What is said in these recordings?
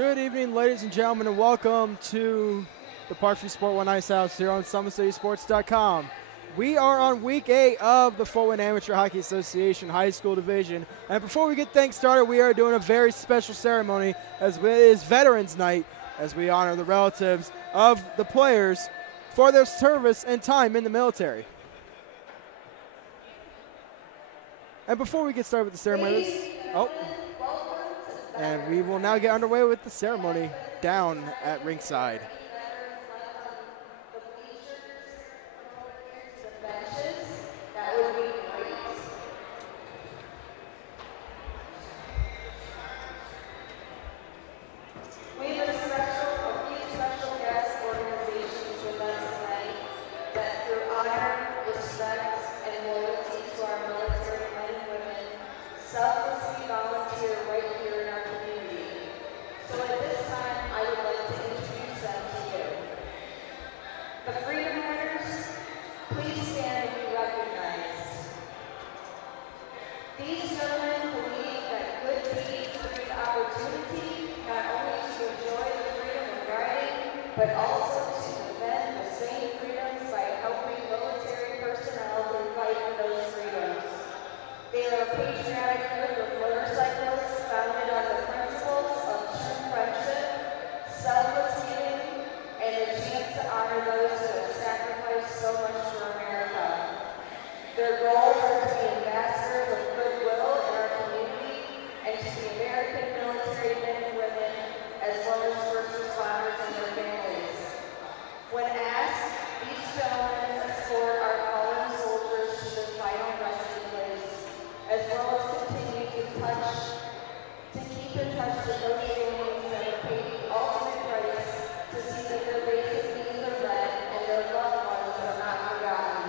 Good evening, ladies and gentlemen, and welcome to the Park Sport One Ice House here on SummitCitySports.com. We are on week 8 of the Full-Win Amateur Hockey Association High School Division. And before we get things started, we are doing a very special ceremony as it is Veterans Night, as we honor the relatives of the players for their service and time in the military. And before we get started with the ceremony, and we will now get underway with the ceremony down at ringside. but also to defend the same freedoms by helping military personnel who fight for those freedoms. They are a patriotic group of motorcyclists founded on the principles of true friendship, selfless giving, and the chance to honor those who have sacrificed so much for America. Their goals are to be ambassadors of goodwill in our community and to be American military men and women, as well as first responders and their families. When asked, these gentlemen escort our fallen soldiers to their final resting place, as well as continue to keep in touch with those families that have paid the ultimate price to see that their basic needs are met and their loved ones are not forgotten.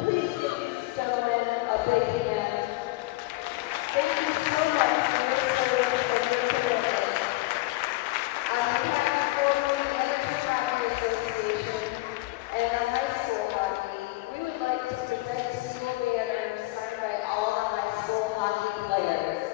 Please give these gentlemen a big hand. Thank you so much for your service and your commitment. On behalf of the Amateur Hockey Association and our high school hockey, we would like to present to you a banner signed by all our high school hockey players.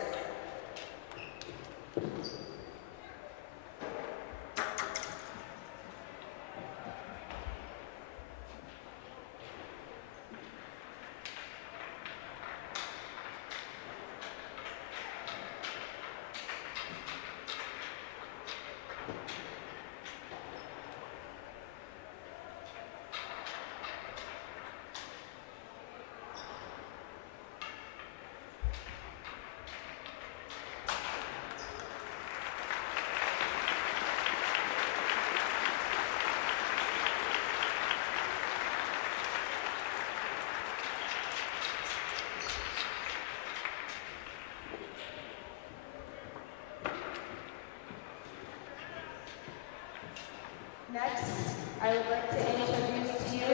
Next, I would like to introduce to you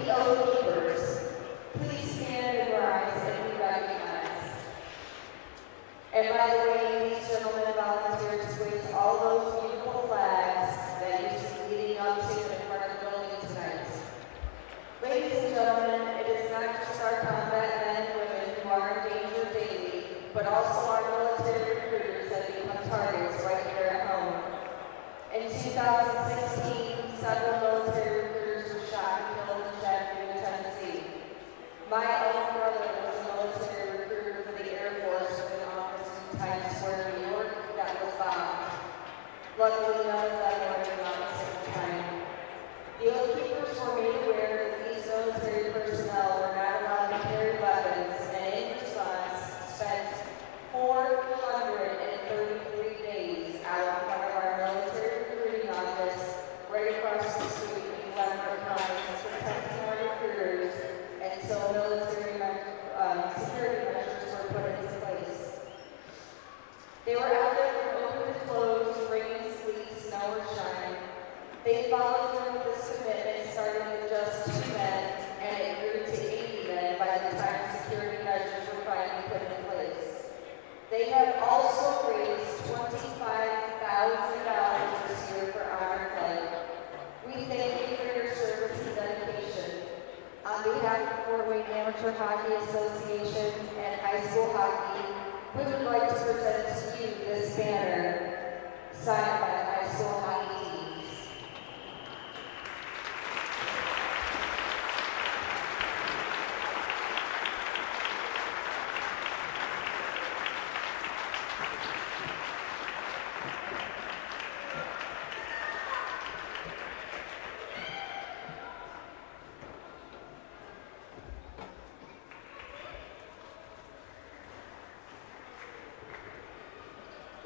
the Oath Keepers. Please stand and rise and be recognized. And by the way, these gentlemen volunteered to raise all those beautiful flags that you see leading up to in front of the building tonight. Ladies and gentlemen, it is not just our combat men and women who are in danger daily, but also our military recruiters that become targets right here at home. In 2016, several military recruiters were shot and killed in Chattanooga, Tennessee. My own brother was a military recruiter for the Air Force with an office in Times Square, New York, that was bombed. Luckily, none of them were in the office at the time. The Oath Keepers were made aware that these military personnel were not allowed to carry weapons, and in response, spent 433 days out in front of our military recruiting office right across the street in Glenbrook County, protecting our recruiters until military security measures were put into place. They were out there from open to close, rain, sleet, snow, or shine. They followed through with this commitment, starting with just 2 men, and it grew to 80 men by the time security measures were finally put in place. They have also raised $25,000 this year for Honor Play. We thank you for your service and dedication. On behalf of the Fort-Wayne Amateur Hockey Association and High School Hockey, we would like to present to you this banner. signed by the high school hockey teams.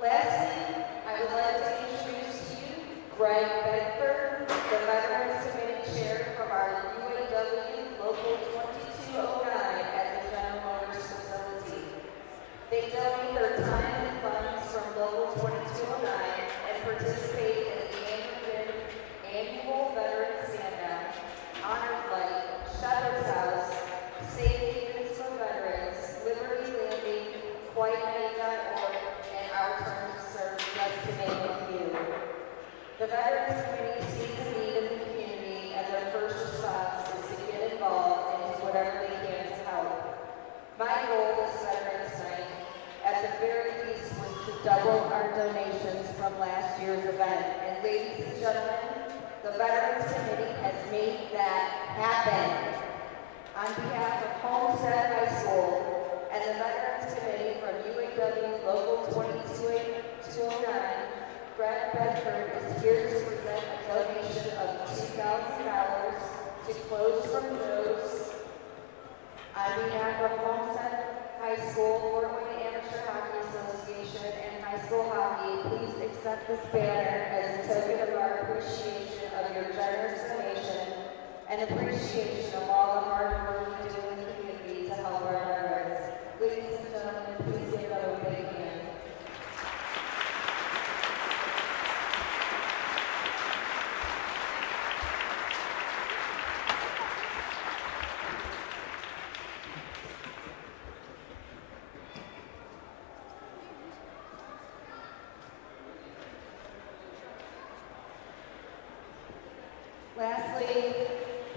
Lastly, I would like to introduce to you Greg Bedford, the Veterans Committee Chair from our UAW Local 2209 at the General Motors facility. They donate their time and funds from Local 2209 and participate in the annual Veterans Stand-Down, Honor Flight, Shepherd's House, Safe Havens for Veterans, Liberty Landing, QuiteNight.org, and Our Term to Serve, just to name a few. The Veterans Committee sees a need in the community, and their first response is to get involved and do whatever they can to help. My goal this Veterans Night, at the very least, was to double our donations from last year's event. And ladies and gentlemen, the Veterans Committee has made that happen. On behalf of Homestead High School and the Veterans Committee from UAW Local 2209, Greg Bedford is here to present a donation of $2,000 to Clothes from Joe's. On behalf of Homestead High School, Fort Wayne Amateur Hockey Association, and high school hockey, please accept this banner as a token of our appreciation of your generous donation and appreciation of all the hard work you do in the community to help our veterans. Ladies and gentlemen, please give them a big hand. Lastly,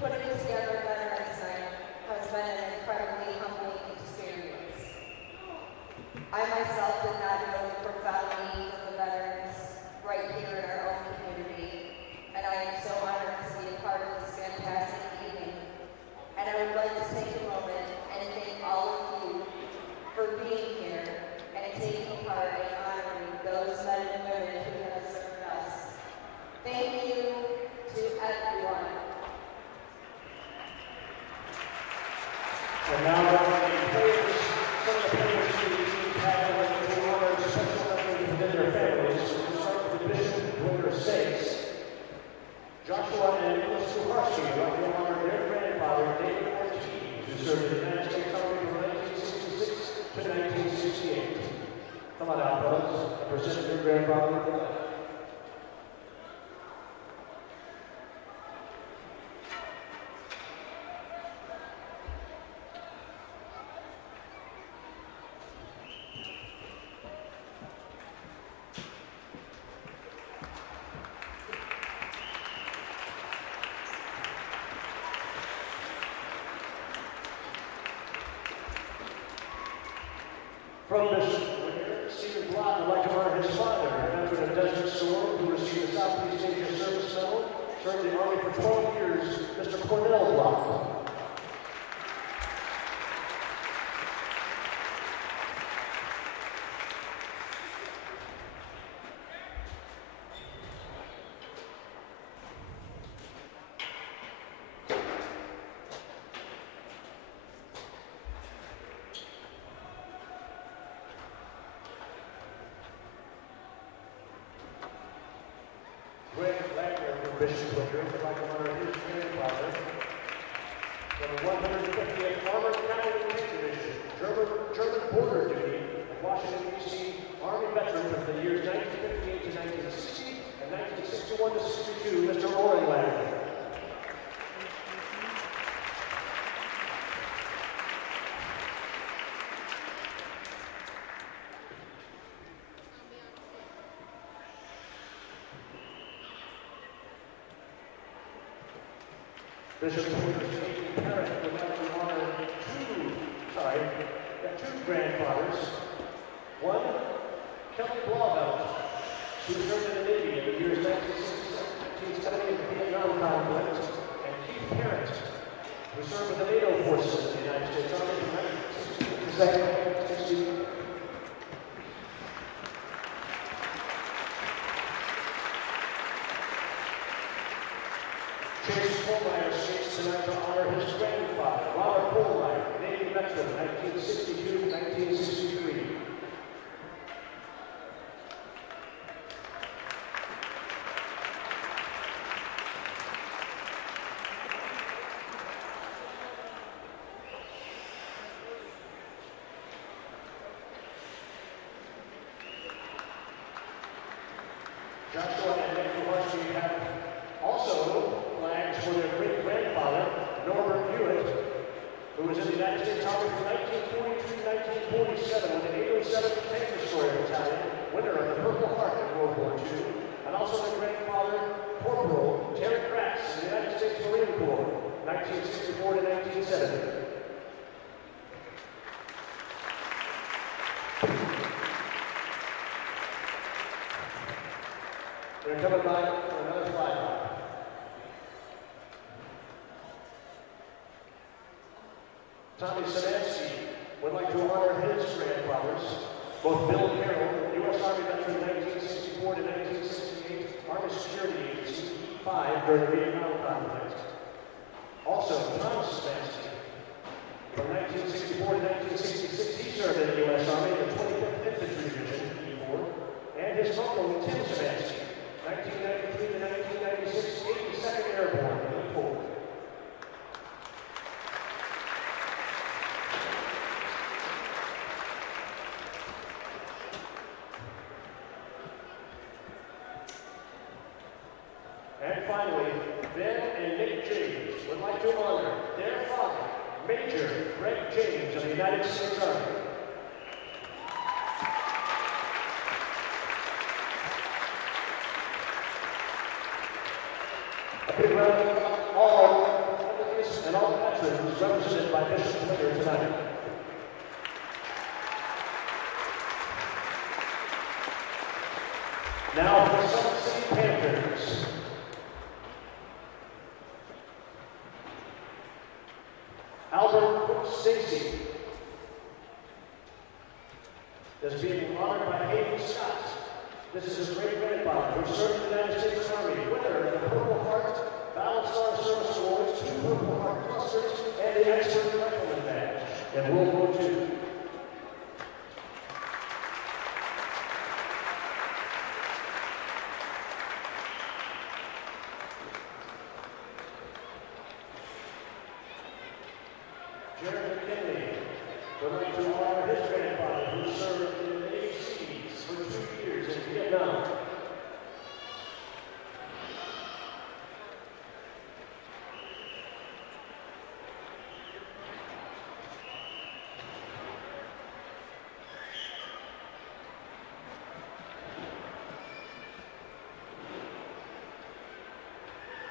putting together Veterans Night has been an incredibly humbling experience. I myself did not know the profound needs of the veterans right here in our own community, and I am so honored to be a part of this fantastic evening. And I would like to take a moment and thank all of you for being here and taking part in honoring those men and women who have served us. Thank you to everyone. And now, the players, some of the players who receive titles to honor special memories within their families, will start with Division Dwenger 6. Joshua and Nicholas Kuharski would like to honor their grandfather, David Ortiz, who served in the United States Army from 1966 to 1968. Come on out, fellas, and present your grandfather with the light. From this winner, Stephen Blatt would like to honor his father, a veteran of Desert Storm who received the Southeast Asia Service Medal, served in the Army for 12 years, Mr. Cornell Blatt. Bishop Dwenger would like to honor his grandfather from the 150th Armored Cavalry Division, German border duty in Washington, D.C., Army veteran from the years 1958 to 1960 and 1961 to 62, Mr. Orenland. Bishop Dwenger's parent would like to honor two grandfathers. One, Kelly Blauvelt, who served in the Navy in the years 1970 in the Vietnam conflict, and Keith Parent, who served with the NATO forces in the United States Army from 1960 to 1960. Chase Polmeyer speaks tonight to honor his grandfather, Robert Polmeyer, Navy veteran, 1962 to 1963. Joshua and Nick Kowalski have also flags for their great-grandfather, Norbert Hewitt, who was in the United States Army from 1942 to 1947 with the 807th Tank Destroyer Battalion, winner of the Purple Heart in World War II, and also their grandfather, Corporal Terry Kratz in the United States Marine Corps, 1964 to 1970. They're coming by for another flyby. Tommy Szymanski would like to honor his grandfathers, both Bill Carroll, U.S. Army veteran 1964 to 1968, Army Security Agency, E5 during the Vietnam conflict. Also, Tom Szymanski, from 1964 to 1966, he served in the U.S. Army in the 25th Infantry Division, E4, and his uncle, Tim Szymanski, 1993 to 1996, 82nd Airborne, E4. And finally, Ben and Nick James would like to honor their father, Major Greg James of the United States Army. A big round of all delegates and all veterans represented by Bishop Dwenger tonight. Now for the Summit City Panthers. Albert Cook Stacy is being honored by Hayden Scott. This is his great-grandfather who served in the United States Army, winner of the Purple Heart, Battle Star Service Awards, 2 Purple Heart clusters, and the Expert Rifleman Badge in World War II. Jeremy McKinley would like to honor his grandfather who served in the Navy Seas for 2 years in Vietnam.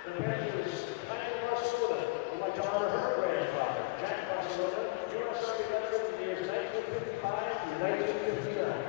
The Panthers, Diane Barcelona, would like to honor her grandfather, Jack Barcelona, U.S. Army veteran in the years 1955 through 1959.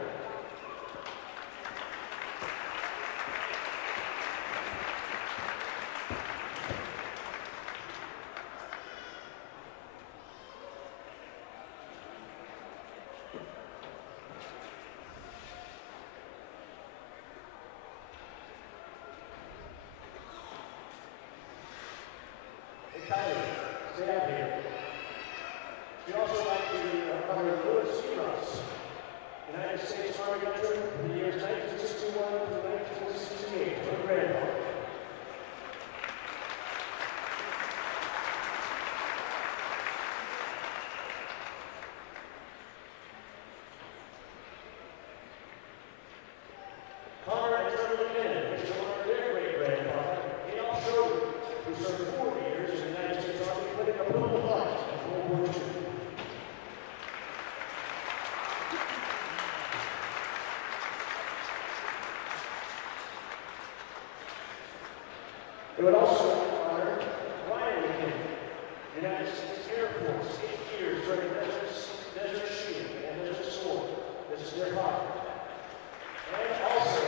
Kylie, stay out here. We also like to honor Louis Eros, United States Army veteran in the years 1961 to 1968, her grandfather. Connor and Trevor McKinnon wish to honor their great-grandfather, Adolf Schroeder, who served 4 years in the United States Army, winning a Purple Heart in World War II. They would also honor Ryan McKinnon, United States Air Force, 8 years during Desert Shield and Desert Sword. This is their father. And also,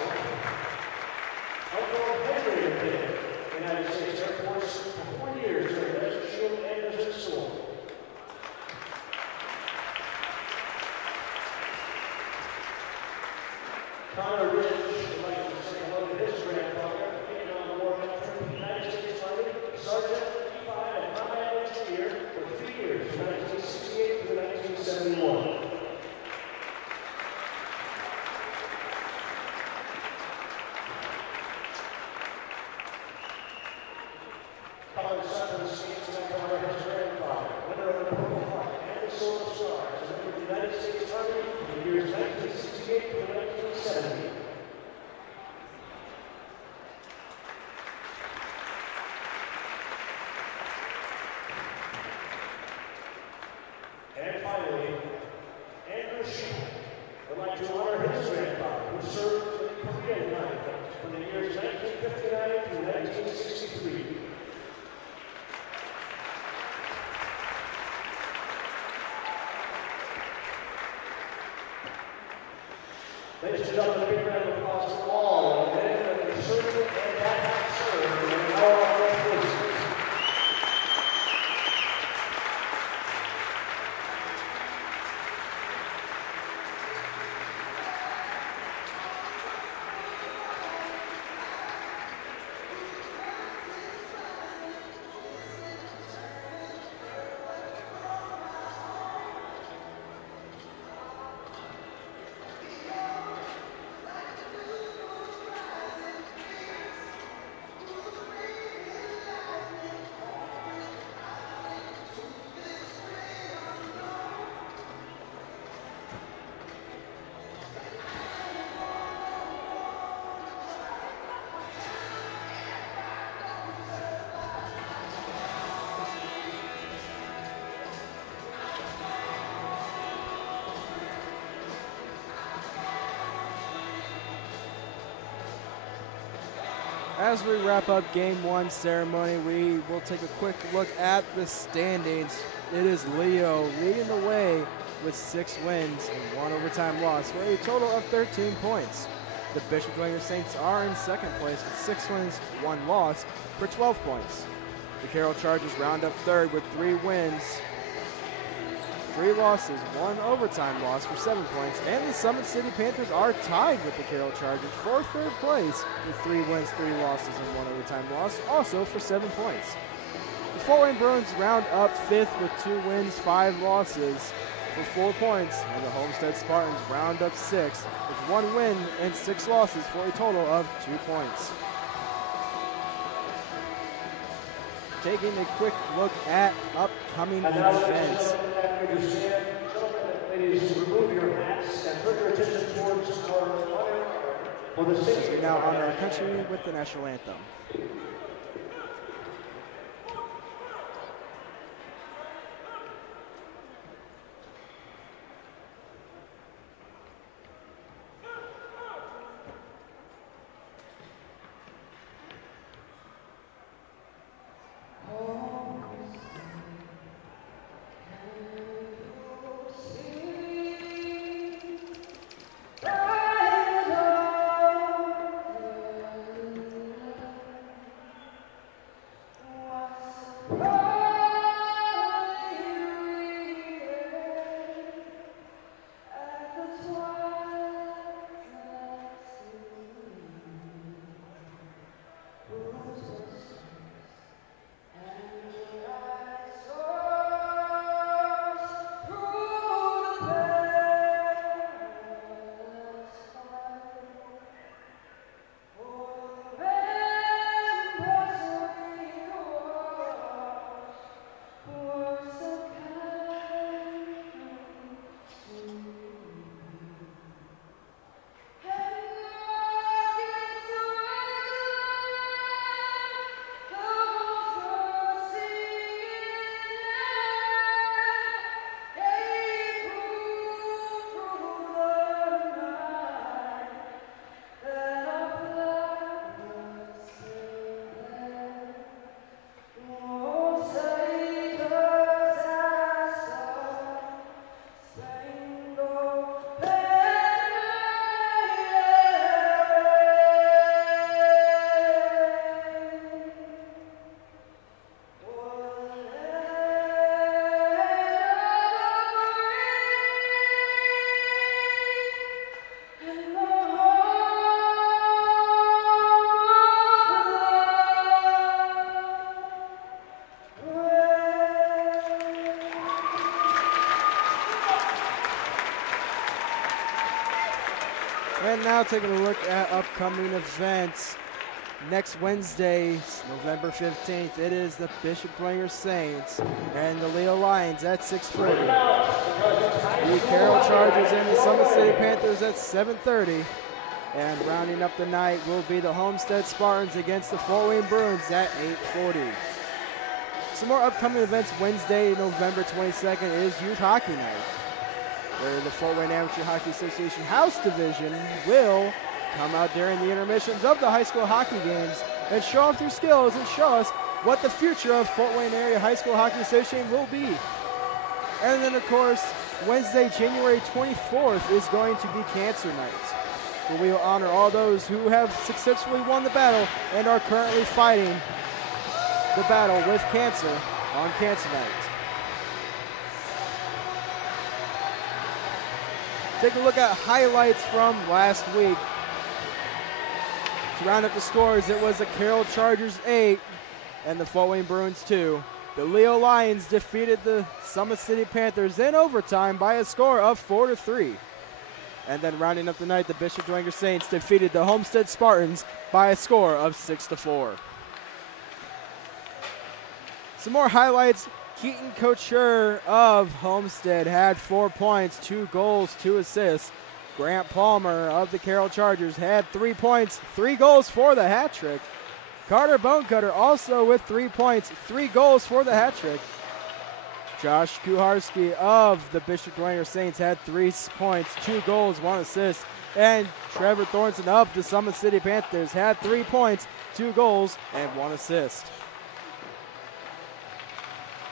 Ladies and gentlemen, a big round of applause for all the men that have served and that have served in our armed forces. As we wrap up Game 1 ceremony, we will take a quick look at the standings. It is Leo leading the way with 6 wins and 1 overtime loss for a total of 13 points. The Bishop Dwenger Saints are in second place with 6 wins, 1 loss for 12 points. The Carroll Chargers round up third with 3 wins, 3 losses, 1 overtime loss for 7 points, and the Summit City Panthers are tied with the Carroll Chargers for third place with 3 wins, 3 losses, and 1 overtime loss, also for 7 points. The Fort Wayne Bruins round up fifth with 2 wins, 5 losses for 4 points, and the Homestead Spartans round up sixth with 1 win and 6 losses for a total of 2 points. Taking a quick look at upcoming events. Ladies, remove your hats and turn your attention towards our honor for the city. We now honor our country with the national anthem. And now taking a look at upcoming events. Next Wednesday, November 15th, it is the Bishop Dwenger Saints and the Leo Lions at 6:30. The Carroll Chargers and the Summit City Panthers at 7:30. And rounding up the night will be the Homestead Spartans against the Fort Wayne Bruins at 8:40. Some more upcoming events. Wednesday, November 22nd is Youth Hockey Night, where the Fort Wayne Amateur Hockey Association House Division will come out during the intermissions of the high school hockey games and show off their skills and show us what the future of Fort Wayne Area High School Hockey Association will be. And then, of course, Wednesday, January 24th is going to be Cancer Night, where we will honor all those who have successfully won the battle and are currently fighting the battle with cancer on Cancer Night. Take a look at highlights from last week. To round up the scores, it was the Carroll Chargers 8 and the Fort Wayne Bruins 2. The Leo Lions defeated the Summit City Panthers in overtime by a score of 4-3. And then rounding up the night, the Bishop Dwenger Saints defeated the Homestead Spartans by a score of 6-4. Some more highlights. Keaton Couture of Homestead had 4 points, 2 goals, 2 assists. Grant Palmer of the Carroll Chargers had 3 points, 3 goals for the hat trick. Carter Bonecutter also with 3 points, 3 goals for the hat trick. Josh Kuharski of the Bishop Dwenger Saints had 3 points, 2 goals, 1 assist. And Trevor Thornton of the Summit City Panthers had 3 points, 2 goals, and 1 assist.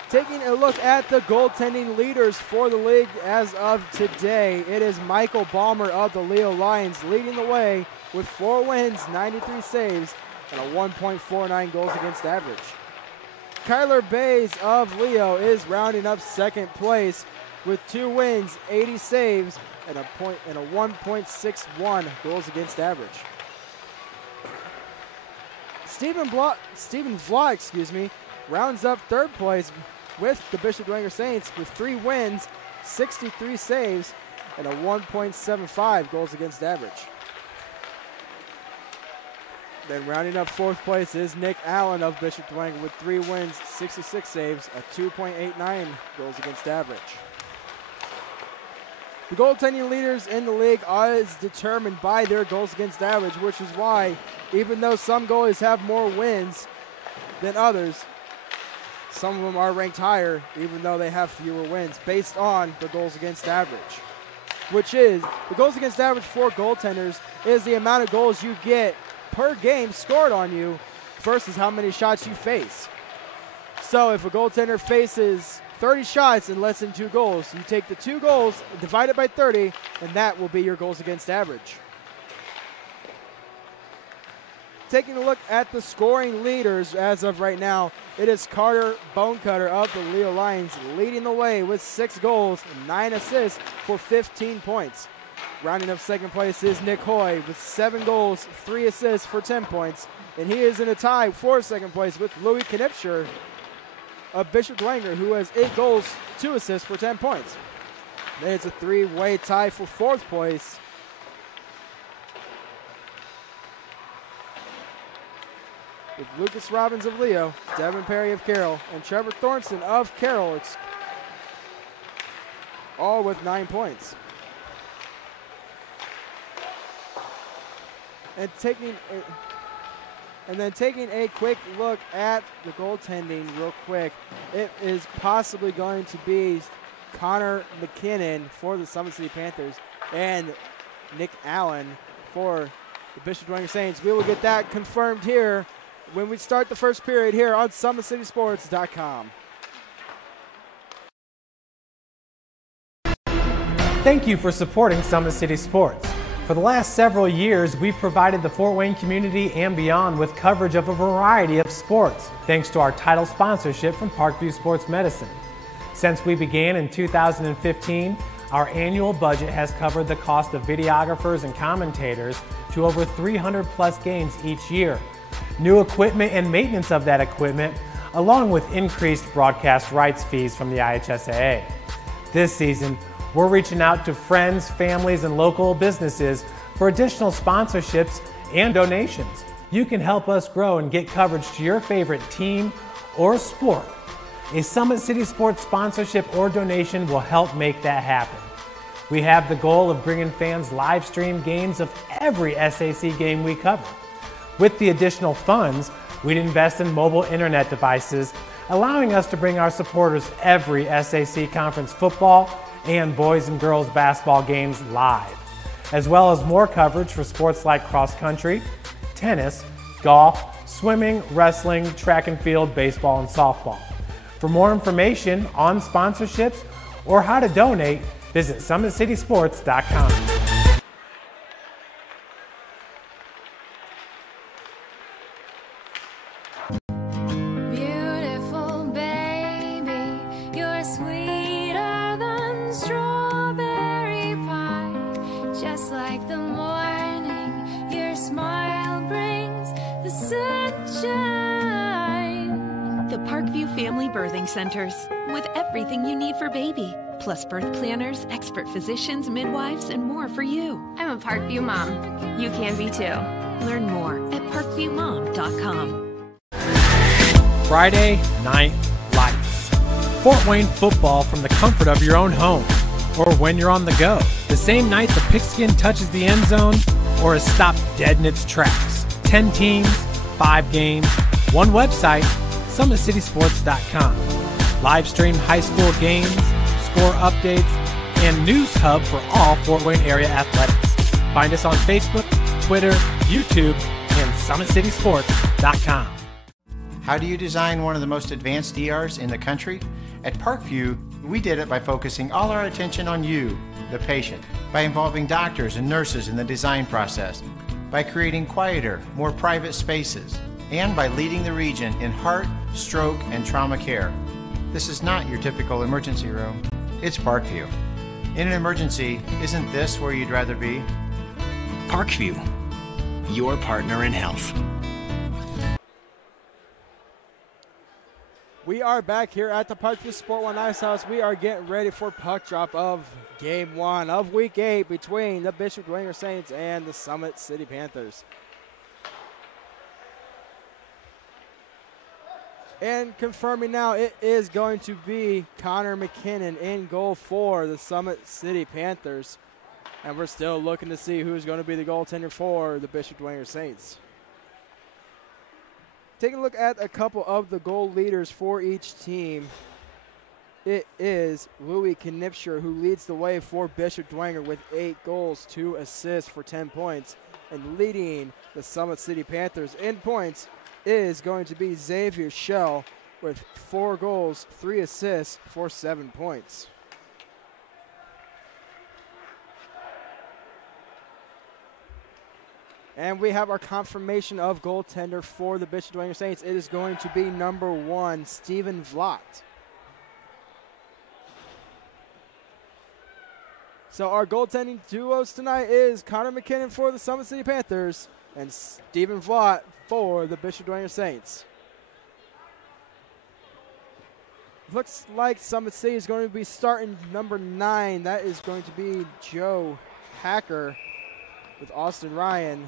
Taking a look at the goaltending leaders for the league as of today, it is Michael Balmer of the Leo Lions leading the way with 4 wins, 93 saves, and a 1.49 goals against average. Kyler Bays of Leo is rounding up second place with 2 wins, 80 saves, and a 1.61 goals against average. Stephen Vlot, rounds up third place with the Bishop Dwenger Saints with 3 wins, 63 saves, and a 1.75 goals against average. Then rounding up fourth place is Nick Allen of Bishop Dwenger with 3 wins, 66 saves, a 2.89 goals against average. The goaltending leaders in the league are determined by their goals against average, which is why, even though some goalies have more wins than others, some of them are ranked higher, even though they have fewer wins, based on the goals against average. Which is, the goals against average for goaltenders is the amount of goals you get per game scored on you versus how many shots you face. So if a goaltender faces 30 shots and lets in 2 goals, you take the 2 goals, divide it by 30, and that will be your goals against average. Taking a look at the scoring leaders as of right now, it is Carter Bonecutter of the Leo Lions leading the way with 6 goals, 9 assists for 15 points. Rounding up second place is Nick Hoy with 7 goals, 3 assists for 10 points. And he is in a tie for second place with Louis Knipscher of Bishop Dwenger, who has 8 goals, 2 assists for 10 points. Then it's a 3-way tie for fourth place. With Lucas Robbins of Leo, Devin Perry of Carroll, and Trevor Thornton of Carroll, all with 9 points. And then taking a quick look at the goaltending real quick, it is possibly going to be Connor McKinnon for the Summit City Panthers and Nick Allen for the Bishop Dwenger Saints. We will get that confirmed here when we start the first period here on SummitCitySports.com. Thank you for supporting Summit City Sports. For the last several years, we've provided the Fort Wayne community and beyond with coverage of a variety of sports, thanks to our title sponsorship from Parkview Sports Medicine. Since we began in 2015, our annual budget has covered the cost of videographers and commentators to over 300 plus games each year. New equipment and maintenance of that equipment, along with increased broadcast rights fees from the IHSAA. This season, we're reaching out to friends, families, and local businesses for additional sponsorships and donations. You can help us grow and get coverage to your favorite team or sport. A Summit City Sports sponsorship or donation will help make that happen. We have the goal of bringing fans live stream games of every SAC game we cover. With the additional funds, we'd invest in mobile internet devices, allowing us to bring our supporters every SAC conference football and boys and girls basketball games live, as well as more coverage for sports like cross country, tennis, golf, swimming, wrestling, track and field, baseball, and softball. For more information on sponsorships or how to donate, visit SummitCitySports.com. birthing centers with everytheverything you need for baby, plus birth planners, expert physicians, midwives, and more for you. I'm a Parkview mom. You can be too. Learn more at parkviewmom.com. Friday Night Lights. Fort Wayne football from the comfort of your own home, or when you're on the go. The same night the pigskin touches the end zone, or is stopped dead in its tracks. 10 teams, 5 games, one website, SummitCitySports.com. Live stream high school games, score updates, and news hub for all Fort Wayne area athletics. Find us on Facebook, Twitter, YouTube, and SummitCitySports.com. How do you design one of the most advanced ERs in the country? At Parkview, we did it by focusing all our attention on you, the patient, by involving doctors and nurses in the design process, by creating quieter, more private spaces, and by leading the region in heart, stroke, and trauma care. This is not your typical emergency room. It's Parkview. In an emergency, isn't this where you'd rather be? Parkview, your partner in health. We are back here at the Parkview Sport One Ice House. We are getting ready for puck drop of Game 1 of Week 8 between the Bishop Dwenger Saints and the Summit City Panthers. And confirming now, it is going to be Connor McKinnon in goal for the Summit City Panthers. And we're still looking to see who's going to be the goaltender for the Bishop Dwenger Saints. Taking a look at a couple of the goal leaders for each team. It is Louis Knipscher who leads the way for Bishop Dwenger with 8 goals, 2 assists for 10 points. And leading the Summit City Panthers in points is going to be Xavier Schell with 4 goals, 3 assists for 7 points. And we have our confirmation of goaltender for the Bishop Dwenger Saints. It is going to be number 1, Stephen Vlot. So our goaltending duos tonight is Connor McKinnon for the Summit City Panthers and Stephen Vlot for the Bishop Dwenger Saints. Looks like Summit City is going to be starting number 9. That is going to be Joe Hacker with Austin Ryan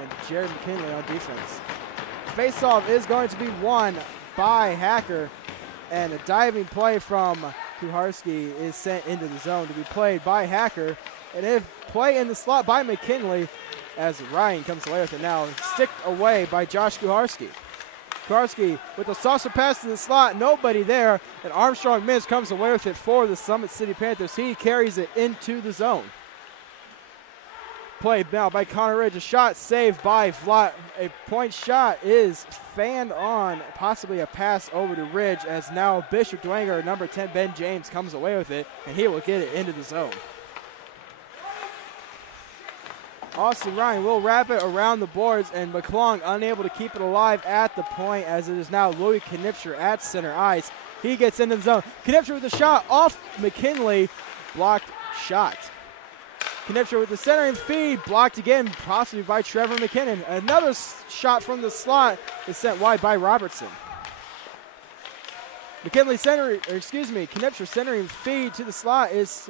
and Jared McKinley on defense. Faceoff is going to be won by Hacker, and a diving play from Kuharski is sent into the zone to be played by Hacker, and if play in the slot by McKinley as Ryan comes away with it now, sticked away by Josh Kuharski. Kuharski with a saucer pass to the slot, nobody there, and Armstrong Mims comes away with it for the Summit City Panthers. He carries it into the zone. Played now by Connor Ridge. A shot saved by Vlot. A point shot is fanned on, possibly a pass over to Ridge, as now Bishop Dwenger, number 10, Ben James, comes away with it, and he will get it into the zone. Austin Ryan will wrap it around the boards, and McClung unable to keep it alive at the point, as it is now Louis Knipscher at center ice. He gets into the zone. Knipscher with the shot off McKinley. Blocked shot. Knipscher with the centering feed, blocked again, possibly by Trevor McKinnon. Another shot from the slot is sent wide by Robertson. Knipscher centering feed to the slot is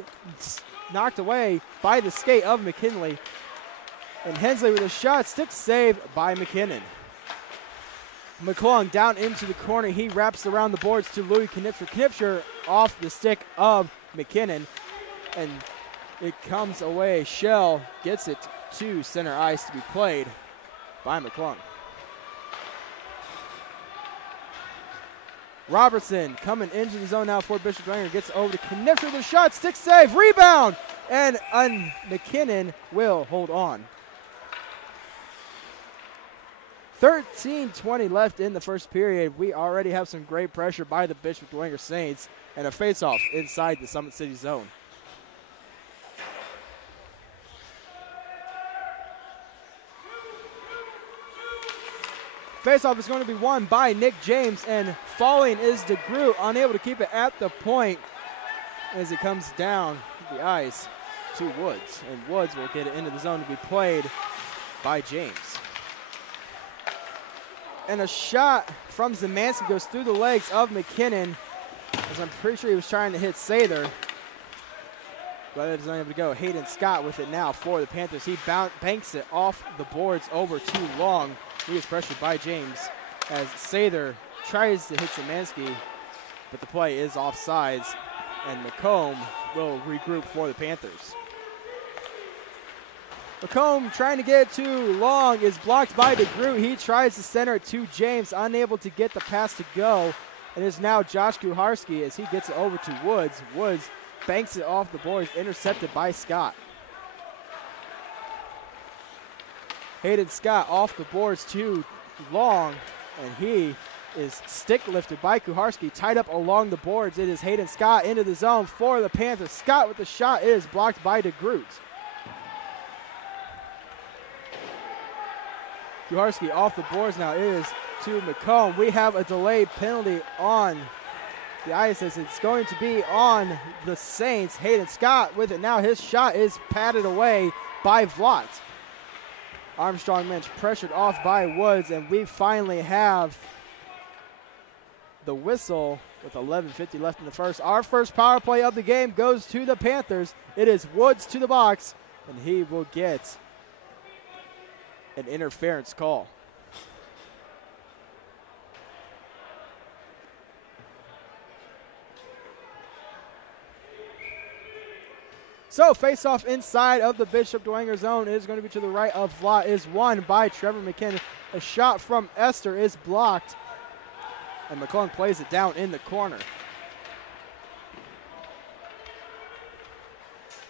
knocked away by the skate of McKinley. And Hensley with a shot, stick save by McKinnon. McClung down into the corner. He wraps around the boards to Louis Knipscher. Knipscher off the stick of McKinnon, and it comes away. Schell gets it to center ice to be played by McClung. Robertson coming into the zone now for Bishop Dwenger. Gets over to Knipscher with a shot, stick save, rebound, and McKinnon will hold on. 13:20 left in the first period. We already have some great pressure by the Bishop Dwenger Saints and a face-off inside the Summit City zone. Faceoff is going to be won by Nick James, and falling is DeGroot, unable to keep it at the point as it comes down the ice to Woods, and Woods will get it into the zone to be played by James. And a shot from Zemanski goes through the legs of McKinnon, as I'm pretty sure he was trying to hit Sather. But it's not able to go. Hayden Scott with it now for the Panthers. He banks it off the boards over too long. He is pressured by James as Sather tries to hit Zemanski, but the play is offsides, and McComb will regroup for the Panthers. McComb trying to get it too long is blocked by DeGroot. He tries to center it to James, unable to get the pass to go. And it's now Josh Kuharski as he gets it over to Woods. Woods banks it off the boards, intercepted by Scott. Hayden Scott off the boards too long, and he is stick lifted by Kuharski, tied up along the boards. It is Hayden Scott into the zone for the Panthers. Scott with the shot is blocked by DeGroot. Kuharski off the boards now. It is to McComb. We have a delayed penalty on the ice as it's going to be on the Saints. Hayden Scott with it now. His shot is patted away by Vlot. Armstrong Minch pressured off by Woods, and we finally have the whistle with 11:50 left in the first. Our first power play of the game goes to the Panthers. It is Woods to the box, and he will get an interference call. So face-off inside of the Bishop Dwenger zone is going to be to the right of Vlot, is won by Trevor McKinnon. A shot from Esther is blocked, and McClung plays it down in the corner.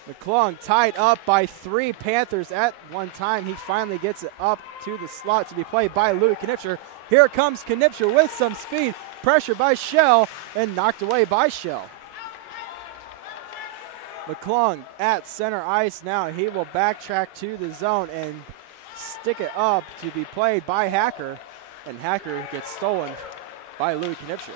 McClung tied up by 3 Panthers at one time. He finally gets it up to the slot to be played by Louis Knipscher. Here comes Knipscher with some speed, pressured by Shell, and knocked away by Shell. McClung at center ice now. He will backtrack to the zone and stick it up to be played by Hacker, and Hacker gets stolen by Louis Knipscher.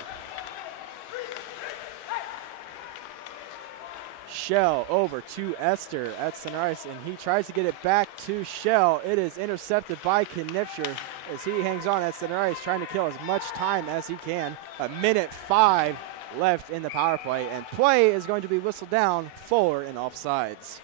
Shell over to Esther at center ice, and he tries to get it back to Shell. It is intercepted by Knipscher as he hangs on at center ice, trying to kill as much time as he can. 1:05 left in the power play, and play is going to be whistled down for an offsides.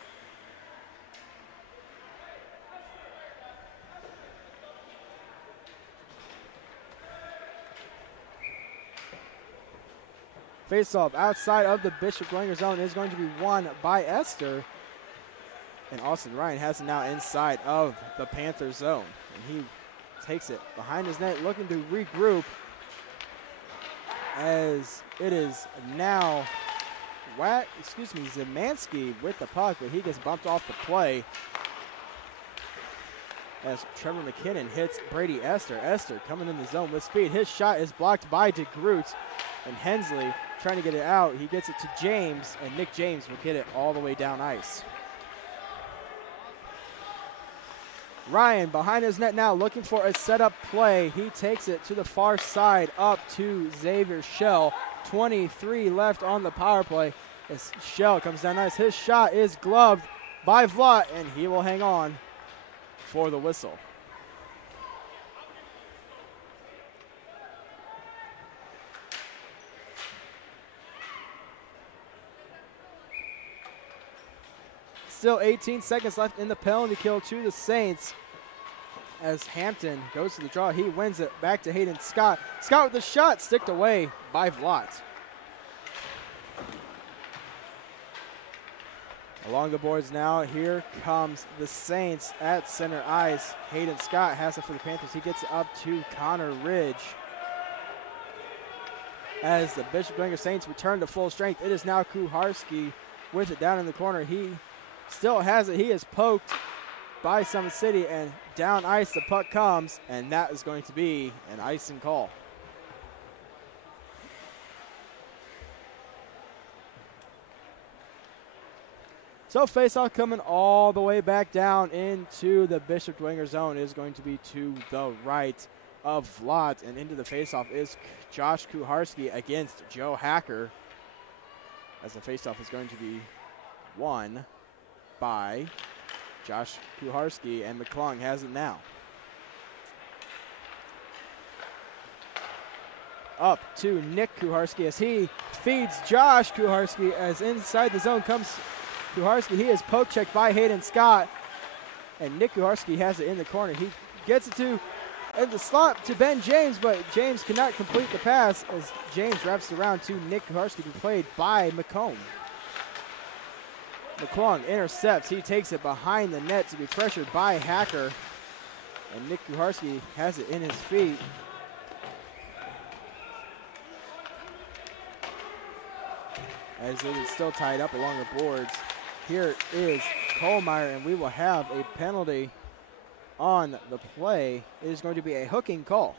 Face-off outside of the Bishop Dwenger zone is going to be won by Esther. And Austin Ryan has it now inside of the Panther zone. And he takes it behind his net, looking to regroup, as it is now Zemanski with the puck, but he gets bumped off the play as Trevor McKinnon hits Brady Esther. Esther coming in the zone with speed. His shot is blocked by DeGroot, and Hensley trying to get it out. He gets it to James, and Nick James will get it all the way down ice. Ryan behind his net now, looking for a setup play. He takes it to the far side up to Xavier Shell. 23 left on the power play as Shell comes down ice. His shot is gloved by Vlot, and he will hang on for the whistle. Still 18 seconds left in the penalty kill to the Saints as Hampton goes to the draw. He wins it back to Hayden Scott. Scott with the shot, sticked away by Vlot. Along the boards now, here comes the Saints at center ice. Hayden Scott has it for the Panthers. He gets it up to Connor Ridge. As the Bishop Dwenger Saints return to full strength, it is now Kuharski with it down in the corner. He still has it. He is poked by Summit City, and down ice the puck comes, and that is going to be an icing call. So face-off coming all the way back down into the Bishop Dwenger zone is going to be to the right of Vlot, and into the face-off is Josh Kuharski against Joe Hacker, as the face-off is going to be won by Josh Kuharski, and McClung has it now. up to Nick Kuharski as he feeds Josh Kuharski as inside the zone comes Kuharski. He is poke checked by Hayden Scott, and Nick Kuharski has it in the corner. He gets it to in the slot to Ben James, but James cannot complete the pass as James wraps it around to Nick Kuharski, to be played by McComb. McClung intercepts. He takes it behind the net to be pressured by Hacker, and Nick Kuharski has it in his feet. As it is still tied up along the boards. Here is Kohlmeyer, and we will have a penalty on the play. It is going to be a hooking call.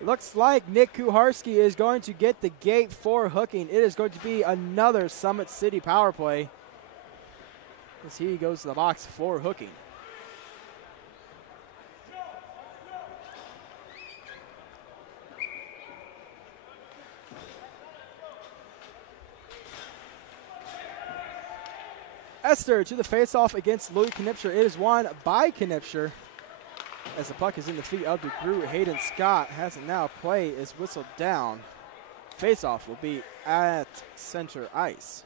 It looks like Nick Kuharski is going to get the gate for hooking. It is going to be another Summit City power play as he goes to the box for hooking. Esther to the faceoff against Louis Knipscher. It is won by Knipscher as the puck is in the feet of DeGroot. Hayden Scott has it now. Play is whistled down. Faceoff will be at center ice.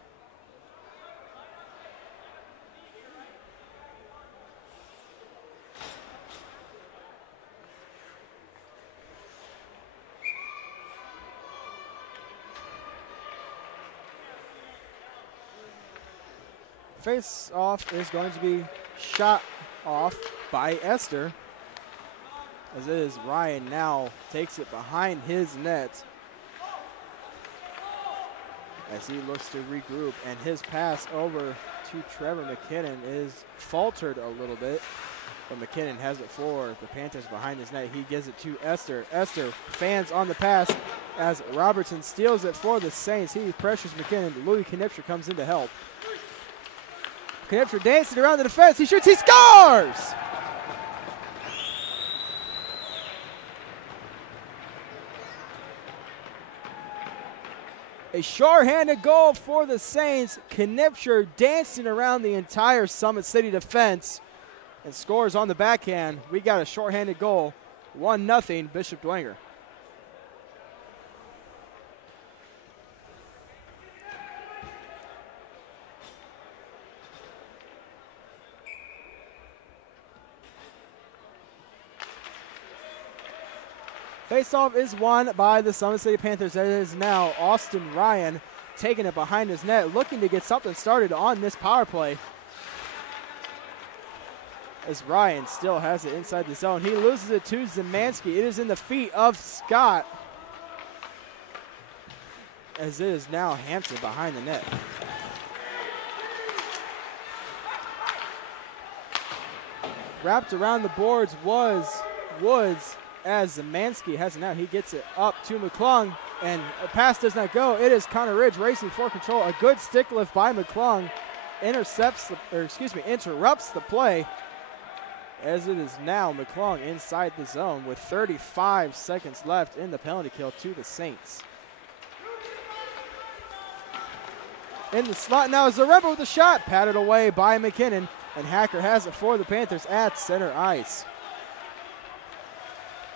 Face off is going to be shot off by Esther, as it is Ryan now takes it behind his net as he looks to regroup, and his pass over to Trevor McKinnon is faltered a little bit, but McKinnon has it for the Panthers behind his net. He gives it to Esther. Esther fans on the pass as Robertson steals it for the Saints. He pressures McKinnon. Louis Knipscher comes in to help. Knipscher dancing around the defense. He shoots, he scores! A short-handed goal for the Saints. Knipscher dancing around the entire Summit City defense and scores on the backhand. We got a short-handed goal. 1-0 Bishop Dwenger. Faceoff is won by the Summit City Panthers. That is now Austin Ryan taking it behind his net, looking to get something started on this power play. As Ryan still has it inside the zone. He loses it to Zemanski. It is in the feet of Scott, as it is now Hampton behind the net. Wrapped around the boards was Woods, as Zemanski has it now. He gets it up to McClung, and a pass does not go. It is Connor Ridge racing for control. A good stick lift by McClung interrupts the play, as it is now McClung inside the zone with 35 seconds left in the penalty kill to the Saints. In the slot now is Zaremba with a shot, patted away by McKinnon, and Hacker has it for the Panthers at center ice.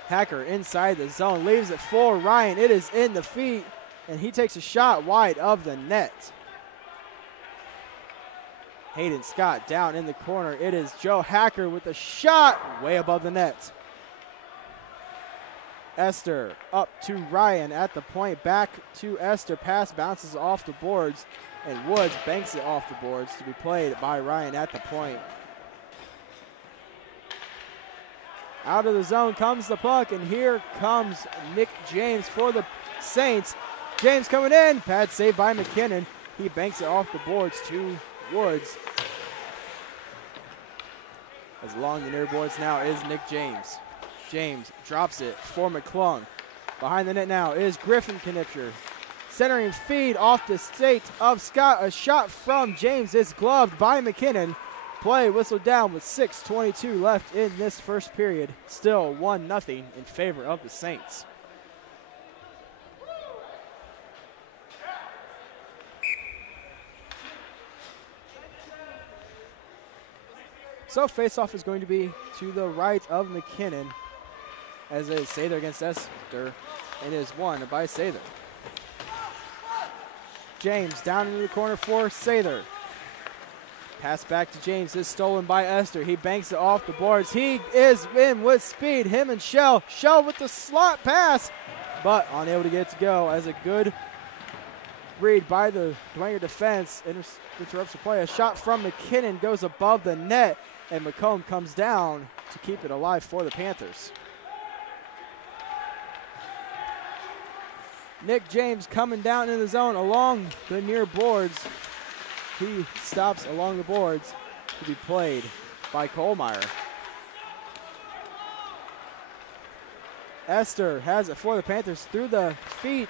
Hacker inside the zone, leaves it for Ryan. It is in the feet, and he takes a shot wide of the net. Hayden Scott down in the corner. It is Joe Hacker with a shot way above the net. Esther up to Ryan at the point, back to Esther. Pass bounces off the boards, and Woods banks it off the boards to be played by Ryan at the point. Out of the zone comes the puck, and here comes Nick James for the Saints. James coming in, pad saved by McKinnon. He banks it off the boards to Woods. As along the near boards now is Nick James. James drops it for McClung. Behind the net now is Griffin Knipscher. Centering feed off the state of Scott. A shot from James is gloved by McKinnon. Play whistled down with 6:22 left in this first period. Still 1-0 in favor of the Saints. So faceoff is going to be to the right of McKinnon. as it is Sather against Esther, and it is won by Sather. James down into the corner for Sather. Pass back to James is stolen by Esther. He banks it off the boards. He is in with speed. Him and Shell. Shell with the slot pass, but unable to get it to go as a good read by the Dwenger defense interrupts the play. A shot from McKinnon goes above the net, and McComb comes down to keep it alive for the Panthers. Nick James coming down in the zone along the near boards. He stops along the boards to be played by Kohlmeyer. Esther has it for the Panthers through the feet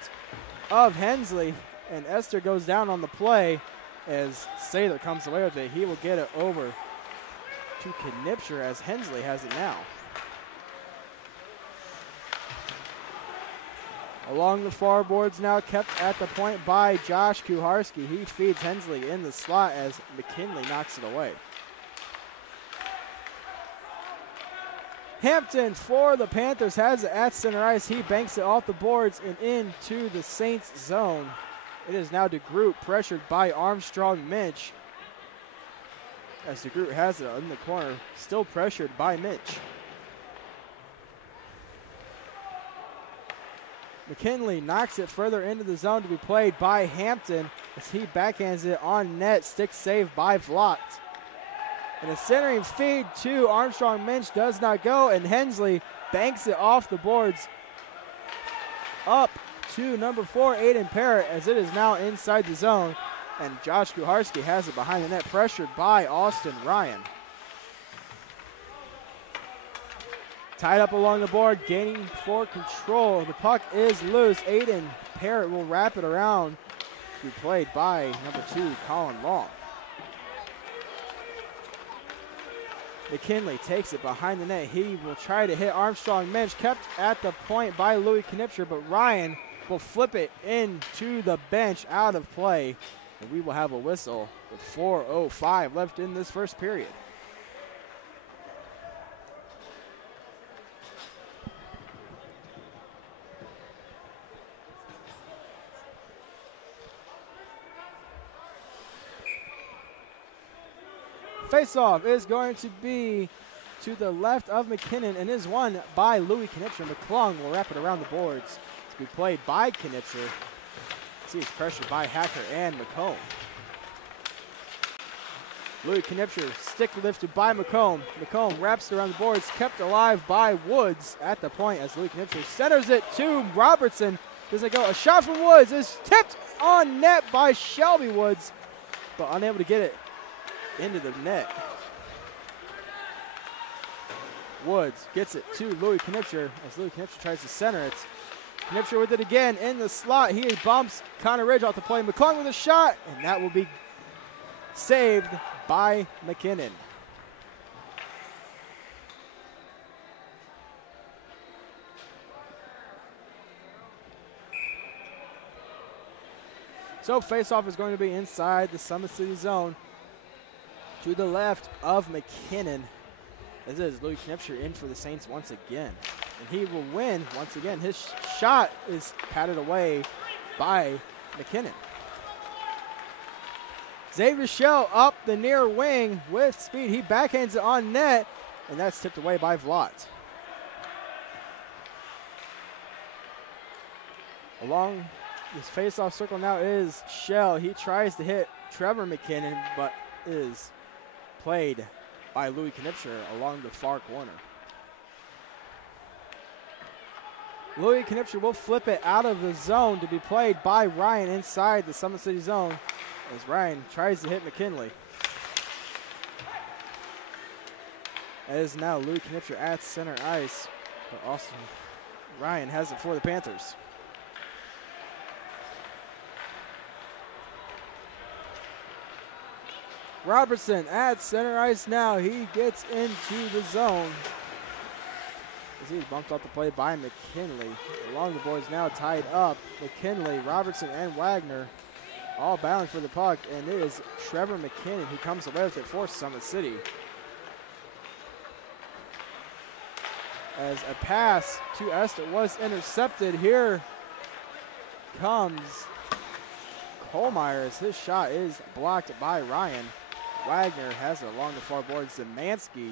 of Hensley, and Esther goes down on the play as Sather comes away with it. He will get it over to Knipscher as Hensley has it now. Along the far boards now, kept at the point by Josh Kuharski. He feeds Hensley in the slot as McKinley knocks it away. Hampton for the Panthers has it at center ice. He banks it off the boards and into the Saints zone. It is now DeGroot pressured by Armstrong Minch. As DeGroot has it in the corner, still pressured by Minch. McKinley knocks it further into the zone to be played by Hampton as he backhands it on net. Stick save by Vlot. And a centering feed to Armstrong Minch does not go, and Hensley banks it off the boards up to number 4, Aiden Parrott, as it is now inside the zone. And Josh Kuharski has it behind the net, pressured by Austin Ryan. Tied up along the board, gaining for control. The puck is loose. Aiden Parrott will wrap it around to be played by number 2, Colin Long. McKinley takes it behind the net. He will try to hit Armstrong Minch, kept at the point by Louis Knipscher, but Ryan will flip it into the bench out of play. And we will have a whistle with 4:05 left in this first period. Faceoff is going to be to the left of McKinnon and is won by Louis Knipscher. McClung will wrap it around the boards to be played by Knipscher. See, it's pressured by Hacker and McComb. Louis Knipscher stick lifted by McComb. McComb wraps it around the boards, kept alive by Woods at the point as Louis Knipscher centers it to Robertson. Does it go? A shot from Woods is tipped on net by Shelby Woods, but unable to get it into the net. Woods gets it to Louis Knipscher as Louis Knipscher tries to center it. Knipscher with it again in the slot. He bumps Connor Ridge off the play. McClung with a shot, and that will be saved by McKinnon. So faceoff is going to be inside the Summit City zone to the left of McKinnon. This is Louis Knipscher in for the Saints once again. And he will win once again. His shot is patted away by McKinnon. Xavier Shell up the near wing with speed. He backhands it on net, and that's tipped away by Vlot. Along this face-off circle now is Shell. He tries to hit Trevor McKinnon, but is played by Louis Knipscher along the far corner. Louis Knipscher will flip it out of the zone to be played by Ryan inside the Summit City zone as Ryan tries to hit McKinley. It is now Louis Knipscher at center ice, but Austin Ryan has it for the Panthers. Robertson at center ice now. He gets into the zone as he's bumped off the play by McKinley. Along the boards now tied up. McKinley, Robertson, and Wagner all battling for the puck, and it is Trevor McKinnon who comes away with it for Summit City. as a pass to Esther was intercepted. Here comes Kohlmeyer as his shot is blocked by Ryan. Wagner has it along the far board. Zemansky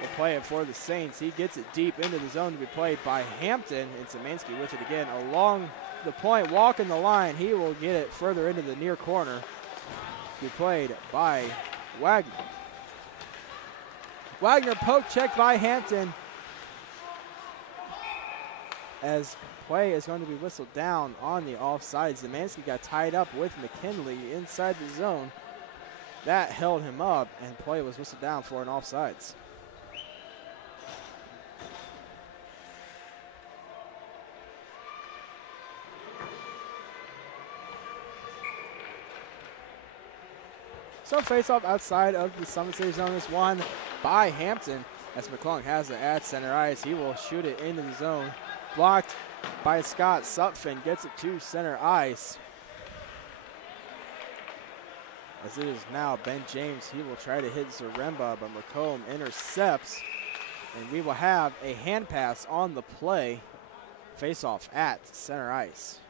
will play it for the Saints. He gets it deep into the zone to be played by Hampton, and Zemansky with it again along the point, walking the line. He will get it further into the near corner to be played by Wagner. Wagner poke checked by Hampton as play is going to be whistled down on the offside. Zemansky got tied up with McKinley inside the zone. That held him up, and play was whistled down for an offsides. So face-off outside of the Summit City zone is won by Hampton as McClung has it at center ice. He will shoot it into the zone. Blocked by Scott Sutphin, gets it to center ice. As it is now Ben James, he will try to hit Zaremba, but McComb intercepts. And we will have a hand pass on the play. Face-off at center ice.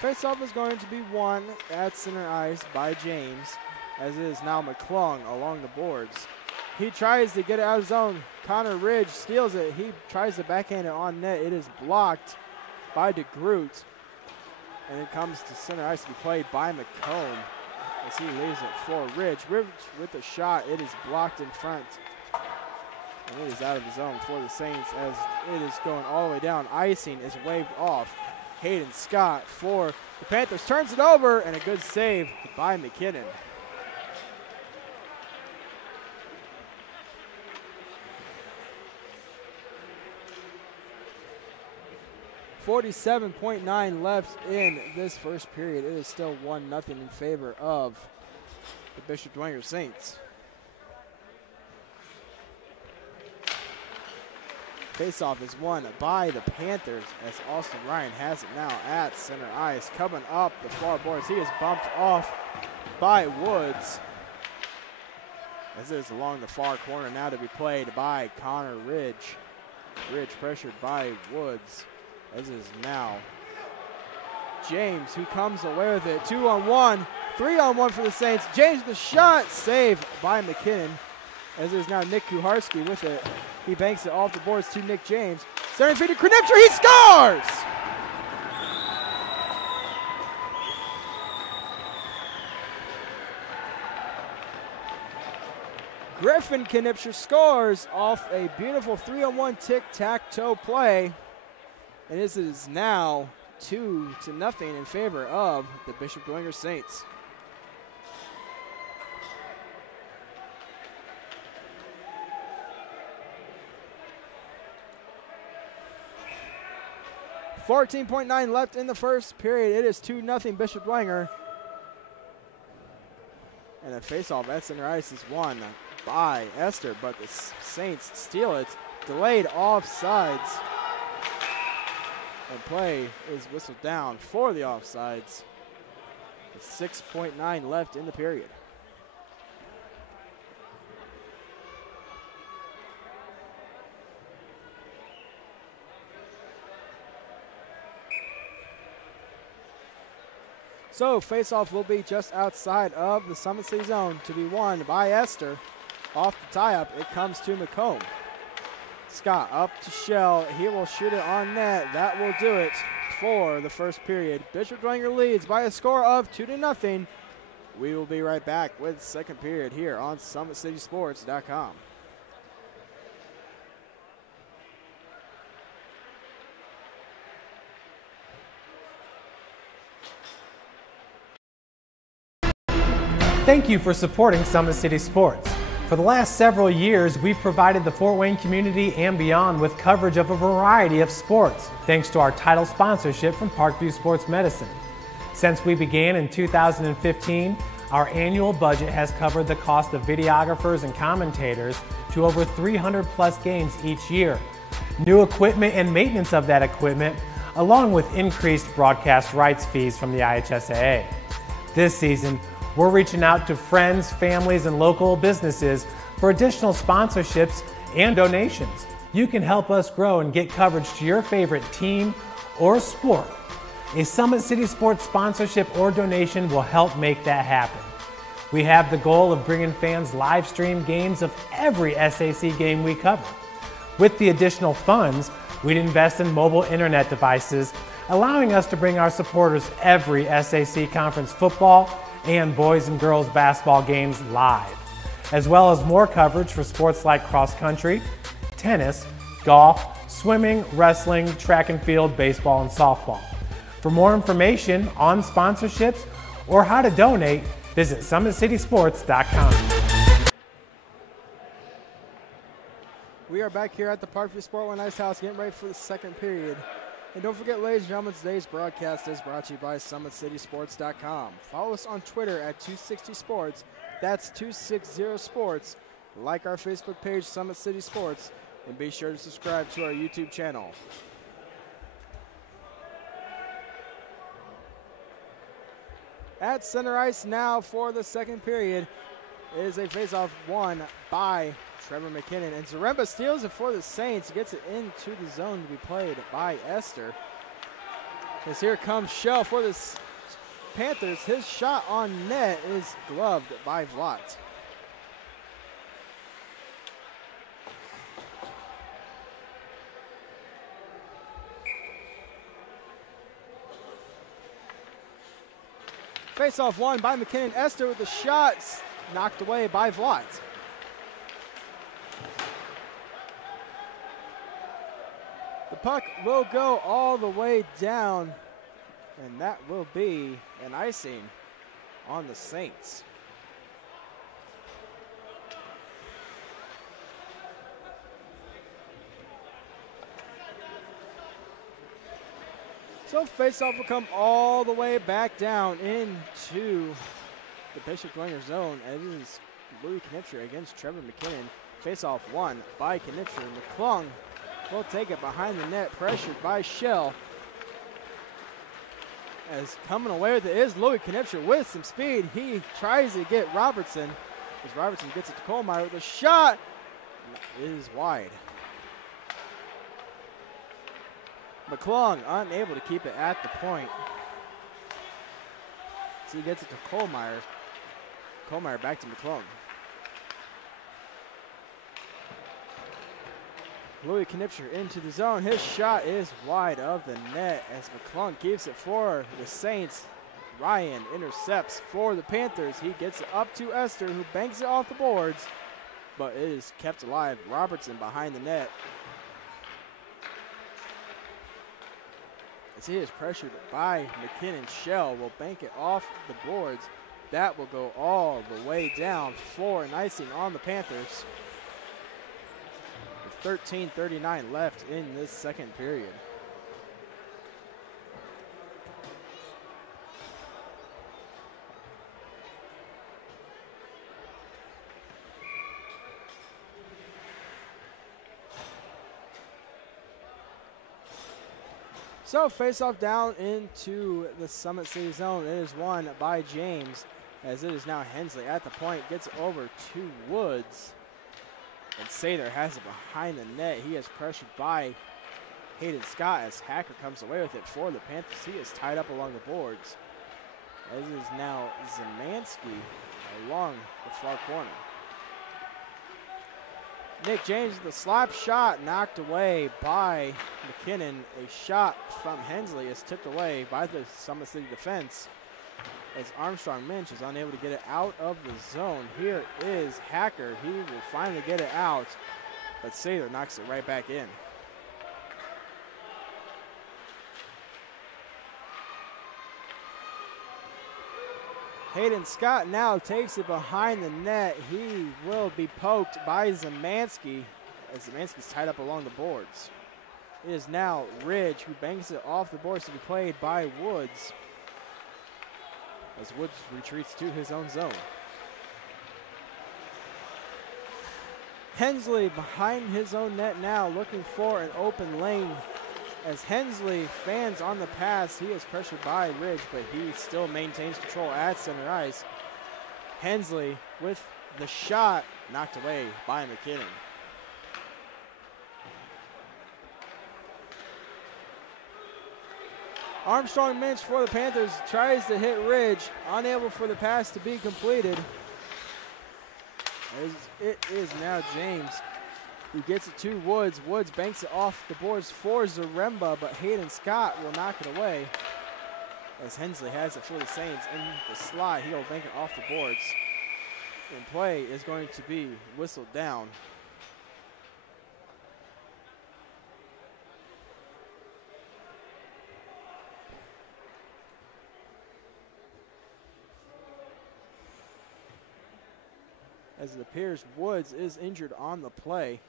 Face-off is going to be won at center ice by James, as it is now McClung along the boards. He tries to get it out of zone. Connor Ridge steals it. He tries to backhand it on net. It is blocked by DeGroot. And it comes to center ice to be played by McComb as he leaves it for Ridge. Ridge with a shot. It is blocked in front. And it is out of the zone for the Saints as it is going all the way down. Icing is waved off. Hayden Scott for the Panthers turns it over, and a good save by McKinnon. .9 left in this first period. It is still 1-0 in favor of the Bishop Dwenger Saints. Faceoff is won by the Panthers as Austin Ryan has it now at center ice. Coming up the far boards, he is bumped off by Woods. As it is along the far corner now to be played by Connor Ridge. Ridge pressured by Woods. As it is now James who comes away with it. 2-on-1, 3-on-1 for the Saints. James the shot, saved by McKinnon. As it is now Nick Kuharski with it. He banks it off the boards to Nick James. Center feed to Knipcher, he scores! Griffin Knipcher scores off a beautiful 3-on-1 tic-tac-toe play. And this is now 2-0 in favor of the Bishop Dwenger Saints. .9 left in the first period. It is 2-0 Bishop Dwenger. And the faceoff at center ice is won by Esther, but the Saints steal it. Delayed offsides. And play is whistled down for the offsides. It's 6.9 left in the period. So faceoff will be just outside of the Summit City zone to be won by Esther. Off the tie-up, it comes to McComb. Scott up to Shell. He will shoot it on net. That will do it for the first period. Bishop Dwenger leads by a score of 2-0. We will be right back with second period here on SummitCitySports.com. Thank you for supporting Summit City Sports. For the last several years, we've provided the Fort Wayne community and beyond with coverage of a variety of sports, thanks to our title sponsorship from Parkview Sports Medicine. Since we began in 2015, Our annual budget has covered the cost of videographers and commentators to over 300 plus games each year. New equipment and maintenance of that equipment, along with increased broadcast rights fees from the IHSAA. This season, we're reaching out to friends, families, and local businesses for additional sponsorships and donations. You can help us grow and get coverage to your favorite team or sport. A Summit City Sports sponsorship or donation will help make that happen. We have the goal of bringing fans live stream games of every SAC game we cover. With the additional funds, we'd invest in mobile internet devices, allowing us to bring our supporters every SAC conference football and boys and girls basketball games live, as well as more coverage for sports like cross country, tennis, golf, swimming, wrestling, track and field, baseball, and softball. For more information on sponsorships or how to donate, visit SummitCitySports.com. We are back here at the Parkview Sport One Ice House getting ready for the second period. And don't forget, ladies and gentlemen, today's broadcast is brought to you by SummitCitySports.com. Follow us on Twitter at 260Sports. That's 260Sports. Like our Facebook page, Summit City Sports, and be sure to subscribe to our YouTube channel. At center ice now for the second period is a faceoff won by Trevor McKinnon. And Zaremba steals it for the Saints, gets it into the zone to be played by Esther. As here comes Shell for the Panthers. His shot on net is gloved by Vlad. Face-off won by McKinnon. Esther with the shots knocked away by Vlad. The puck will go all the way down, and that will be an icing on the Saints. So face-off will come all the way back down into the Bishop Dwenger zone. It is Louis Knipscher against Trevor McKinnon. Face-off won by Knipscher. McClung will take it behind the net, pressured by Shell. As coming away with it is Louis Knipscher with some speed. He tries to get Robertson, as Robertson gets it to Kohlmeyer with a shot. It is wide. McClung unable to keep it at the point. So he gets it to Kohlmeyer. Kohlmeyer back to McClung. Louis Knipscher into the zone. His shot is wide of the net as McClung keeps it for the Saints. Ryan intercepts for the Panthers. He gets it up to Esther, who banks it off the boards, but it is kept alive. Robertson behind the net. As he is pressured by McKinnon, Shell will bank it off the boards. That will go all the way down for an icing on the Panthers. With 13:39 left in this second period. So face-off down into the Summit City zone. It is won by James, as it is now Hensley at the point. Gets over to Woods. And Sather has it behind the net. He is pressured by Hayden Scott as Hacker comes away with it for the Panthers. He is tied up along the boards. As is now Zemansky along the far corner. Nick James with a slap shot knocked away by McKinnon. A shot from Hensley is tipped away by the Summit City defense as Armstrong Minch is unable to get it out of the zone. Here is Hacker. He will finally get it out, but Sather knocks it right back in. Hayden Scott now takes it behind the net. He will be poked by Zemansky as Zemansky's tied up along the boards. It is now Ridge who bangs it off the boards to be played by Woods. as Woods retreats to his own zone. Hensley behind his own net now, looking for an open lane. As Hensley fans on the pass, he is pressured by Ridge, but he still maintains control at center ice. Hensley with the shot, knocked away by McKinnon. Armstrong Minch for the Panthers tries to hit Ridge, unable for the pass to be completed. As it is now James who gets it to Woods. Woods banks it off the boards for Zaremba, but Hayden Scott will knock it away. As Hensley has it for the Saints in the slot, he'll bank it off the boards. And play is going to be whistled down. As it appears Woods is injured on the play.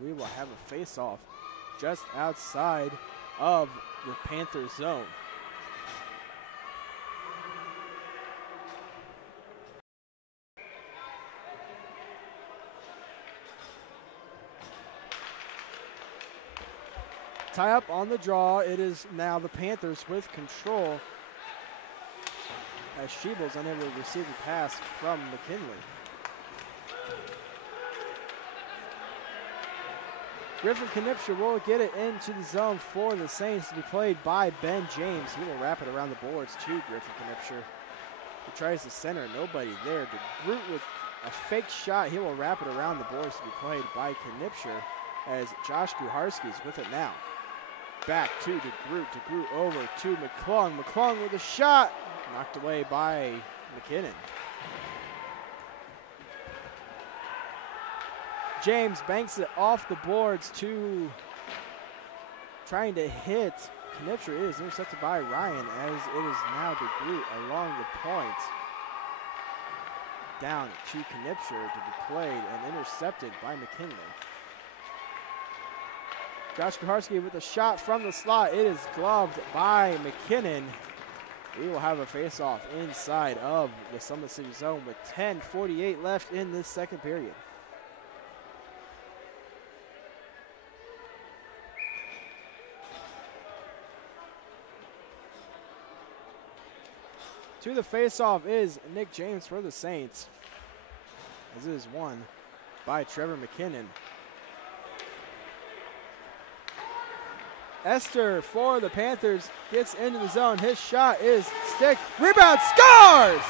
We will have a face-off just outside of the Panthers zone. Tie up on the draw. It is now the Panthers with control as Schiebel's unable to receive the pass from McKinley. Griffin Knipscher will get it into the zone for the Saints to be played by Ben James. He will wrap it around the boards to Griffin Knipscher. He tries to center, nobody there. DeGroot with a fake shot. He will wrap it around the boards to be played by Knipscher as Josh Kuharski's with it now. Back to DeGroot. DeGroot over to McClung. McClung with a shot. Knocked away by McKinnon. James banks it off the boards to trying to hit Knipscher. It is intercepted by Ryan as it is now DeGroot along the point. Down to Knipscher to be played and intercepted by McKinley. Josh Kuharski with a shot from the slot. It is gloved by McKinnon. We will have a face-off inside of the Summit City zone with 10:48 left in this second period. To the face-off is Nick James for the Saints, as it is won by Trevor McKinnon. Esther for the Panthers gets into the zone. His shot is stick. Rebound, scores!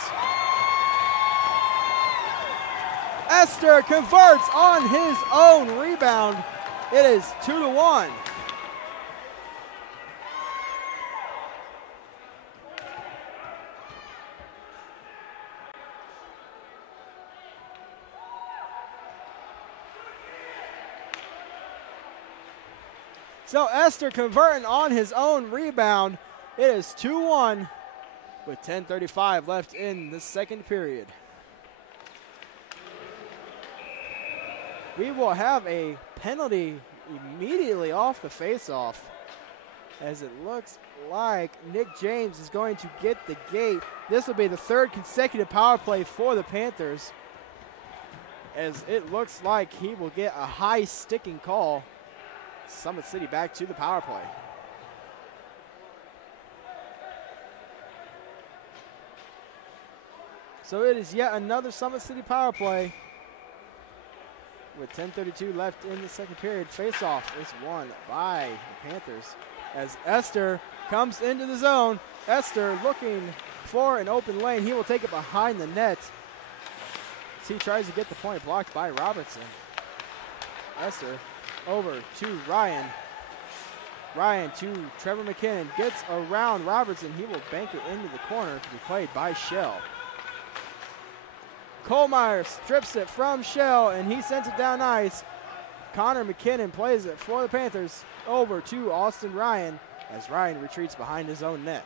Esther converts on his own rebound. It is 2-1. So Esther converting on his own rebound. It is 2-1 with 10:35 left in the second period. We will have a penalty immediately off the faceoff, as it looks like Nick James is going to get the gate. This will be the third consecutive power play for the Panthers, as it looks like he will get a high sticking call. Summit City back to the power play. So it is yet another Summit City power play with 10:32 left in the second period. Face-off is won by the Panthers as Esther comes into the zone. Esther looking for an open lane. He will take it behind the net as he tries to get the point, blocked by Robertson. Esther over to Ryan. Ryan to Trevor McKinnon. Gets around Robertson. He will bank it into the corner to be played by Shell. Kohlmeyer strips it from Shell, and he sends it down ice. Connor McKinnon plays it for the Panthers over to Austin Ryan as Ryan retreats behind his own net.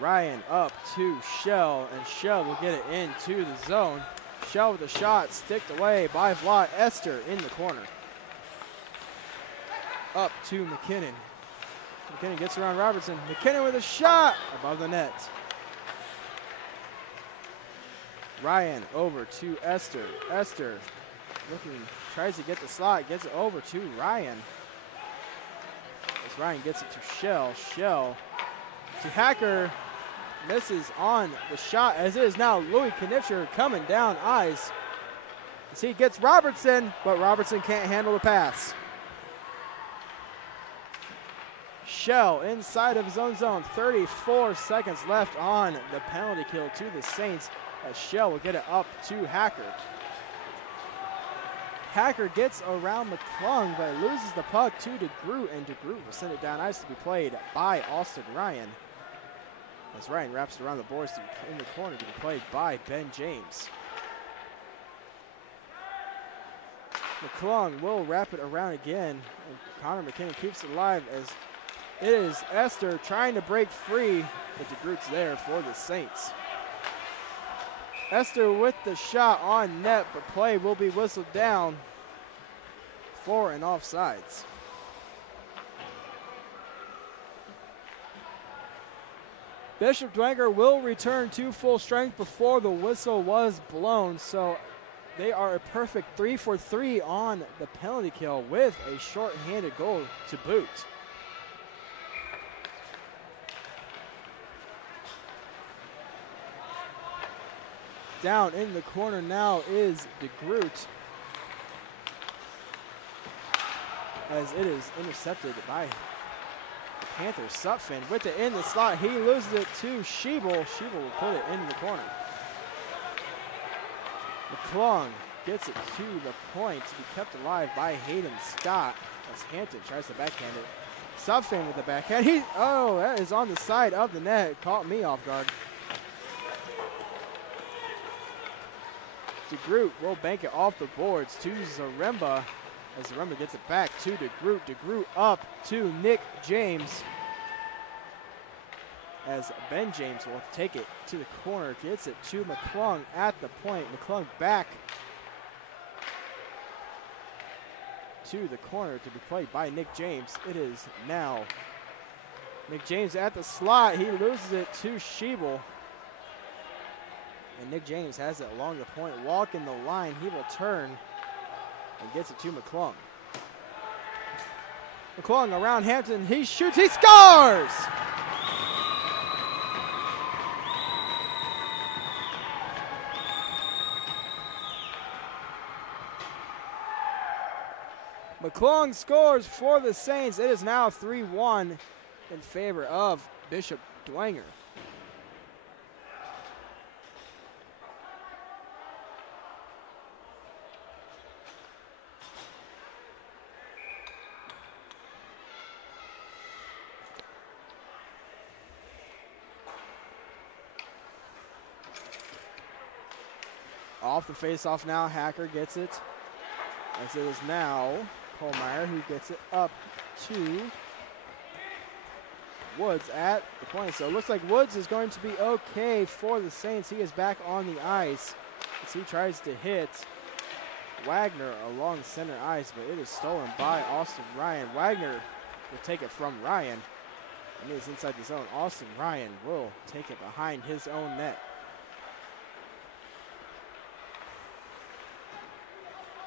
Ryan up to Shell, and Shell will get it into the zone. Shell with a shot, sticked away by Vlad. Esther in the corner. Up to McKinnon. McKinnon gets around Robertson. McKinnon with a shot above the net. Ryan over to Esther. Esther looking, tries to get the slot, gets it over to Ryan. As Ryan gets it to Shell. Shell to Hacker. Misses on the shot, as it is now Louis Knipscher coming down ice. As he gets Robertson, but Robertson can't handle the pass. Shell inside of his own zone. 34 seconds left on the penalty kill to the Saints, as Shell will get it up to Hacker. Hacker gets around McClung, but loses the puck to DeGroot, and DeGroot will send it down ice to be played by Austin Ryan. As Ryan wraps it around the boards in the corner to be played by Ben James. McClung will wrap it around again, and Connor McKinnon keeps it alive as it is Esther trying to break free, but DeGroot's there for the Saints. Esther with the shot on net, but play will be whistled down for an offsides. Bishop Dwenger will return to full strength before the whistle was blown, so they are a perfect 3 for 3 on the penalty kill with a short-handed goal to boot. Down in the corner now is DeGroot, as it is intercepted by the Panthers. Sutphin with it in the slot. He loses it to Schiebel. Schiebel will put it into the corner. McClung gets it to the point to be kept alive by Hayden Scott as Hampton tries to backhand it. Sutphin with the backhand. That is on the side of the net. It caught me off guard. DeGroot will bank it off the boards to Zaremba, as Zaremba gets it back to DeGroot. DeGroot up to Nick James, as Ben James will take it to the corner, gets it to McClung at the point. McClung back to the corner to be played by Nick James. It is now Nick James at the slot. He loses it to Schiebel. And Nick James has it along the point, walking the line. He will turn and gets it to McClung. McClung around Hampton. He shoots. He scores! McClung scores for the Saints. It is now 3-1 in favor of Bishop Dwenger. Off the face-off now, Hacker gets it, as it is now Kohlmeyer who gets it up to Woods at the point. So it looks like Woods is going to be okay for the Saints. He is back on the ice as he tries to hit Wagner along center ice, but it is stolen by Austin Ryan. Wagner will take it from Ryan, and it is inside the zone. Austin Ryan will take it behind his own net.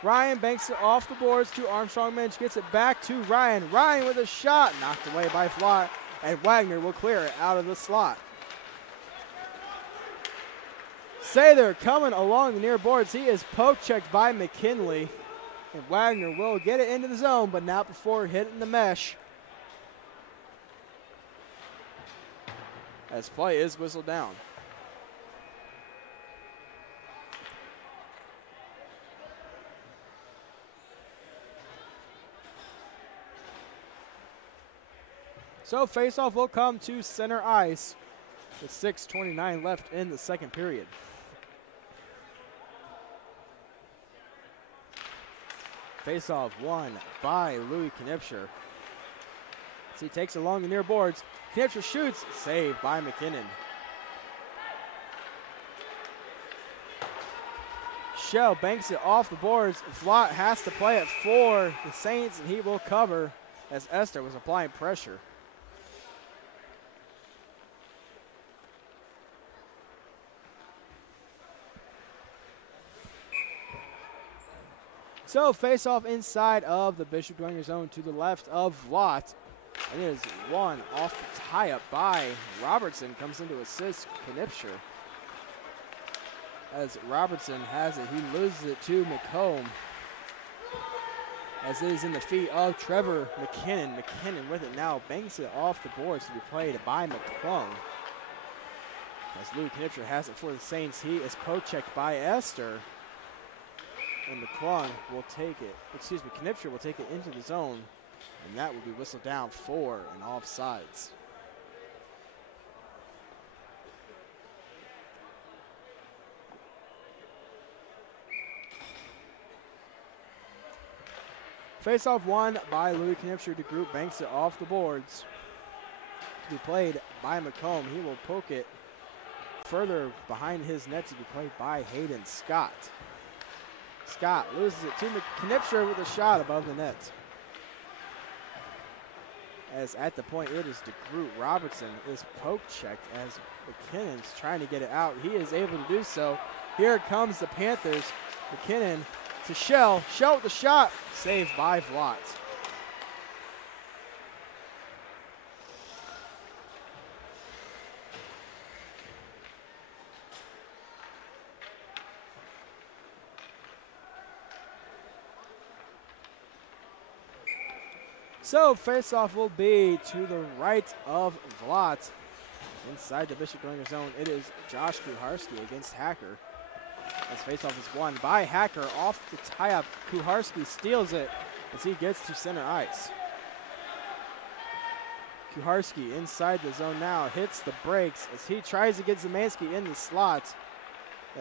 Ryan banks it off the boards to Armstrong Minch, gets it back to Ryan. Ryan with a shot, knocked away by Flott, and Wagner will clear it out of the slot. Sather coming along the near boards. He is poke checked by McKinley, and Wagner will get it into the zone, but not before hitting the mesh, as play is whistled down. So faceoff will come to center ice with 6:29 left in the second period. Faceoff won by Louis Knipscher. So he takes it along the near boards. Knipscher shoots, saved by McKinnon. Shell banks it off the boards. Vlot has to play it for the Saints, and he will cover as Esther was applying pressure. So face-off inside of the Bishop Dwenger zone to the left of Vlot. And it is one off the tie-up by Robertson. Comes in to assist Knipscher. As Robertson has it, he loses it to McComb. As it is in the feet of Trevor McKinnon. McKinnon with it now, banks it off the boards to be played by McClung. As Louis Knipscher has it for the Saints, he is poke-checked by Esther. And McClung will take it, Knipscher will take it into the zone, and that will be whistled down for an offsides. Face-off won by Louis Knipscher. De Groot banks it off the boards to be played by McComb. He will poke it further behind his net to be played by Hayden Scott. Scott loses it to Knipscher with a shot above the net. As at the point, it is De Groot. Robertson is poke-checked as McKinnon's trying to get it out. He is able to do so. Here comes the Panthers. McKinnon to Shell. Shell with the shot. Saved by Vlot. So face-off will be to the right of Vlot. Inside the Bishop Dwenger zone, it is Josh Kuharski against Hacker. As face-off is won by Hacker off the tie-up. Kuharski steals it as he gets to center ice. Kuharski inside the zone now, hits the brakes as he tries to get Zemansky in the slot.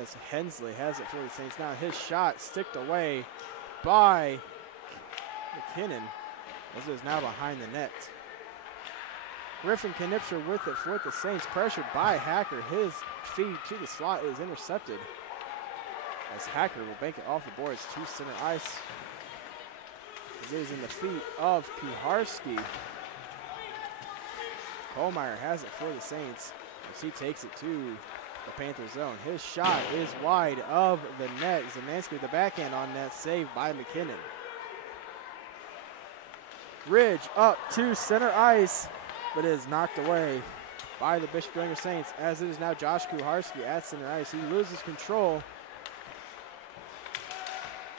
As Hensley has it for the Saints now. His shot sticked away by McKinnon. As it is now behind the net. Griffin Knipscher with it for the Saints, pressured by Hacker. His feed to the slot is intercepted. As Hacker will bank it off the boards to center ice. As it is in the feet of Kuharski. Kohlmeyer has it for the Saints as he takes it to the Panther zone. His shot is wide of the net. Zemansky with the backhand on net, saved by McKinnon. Ridge up to center ice, but it is knocked away by the Bishop Dwenger Saints as it is now Josh Kuharski at center ice. He loses control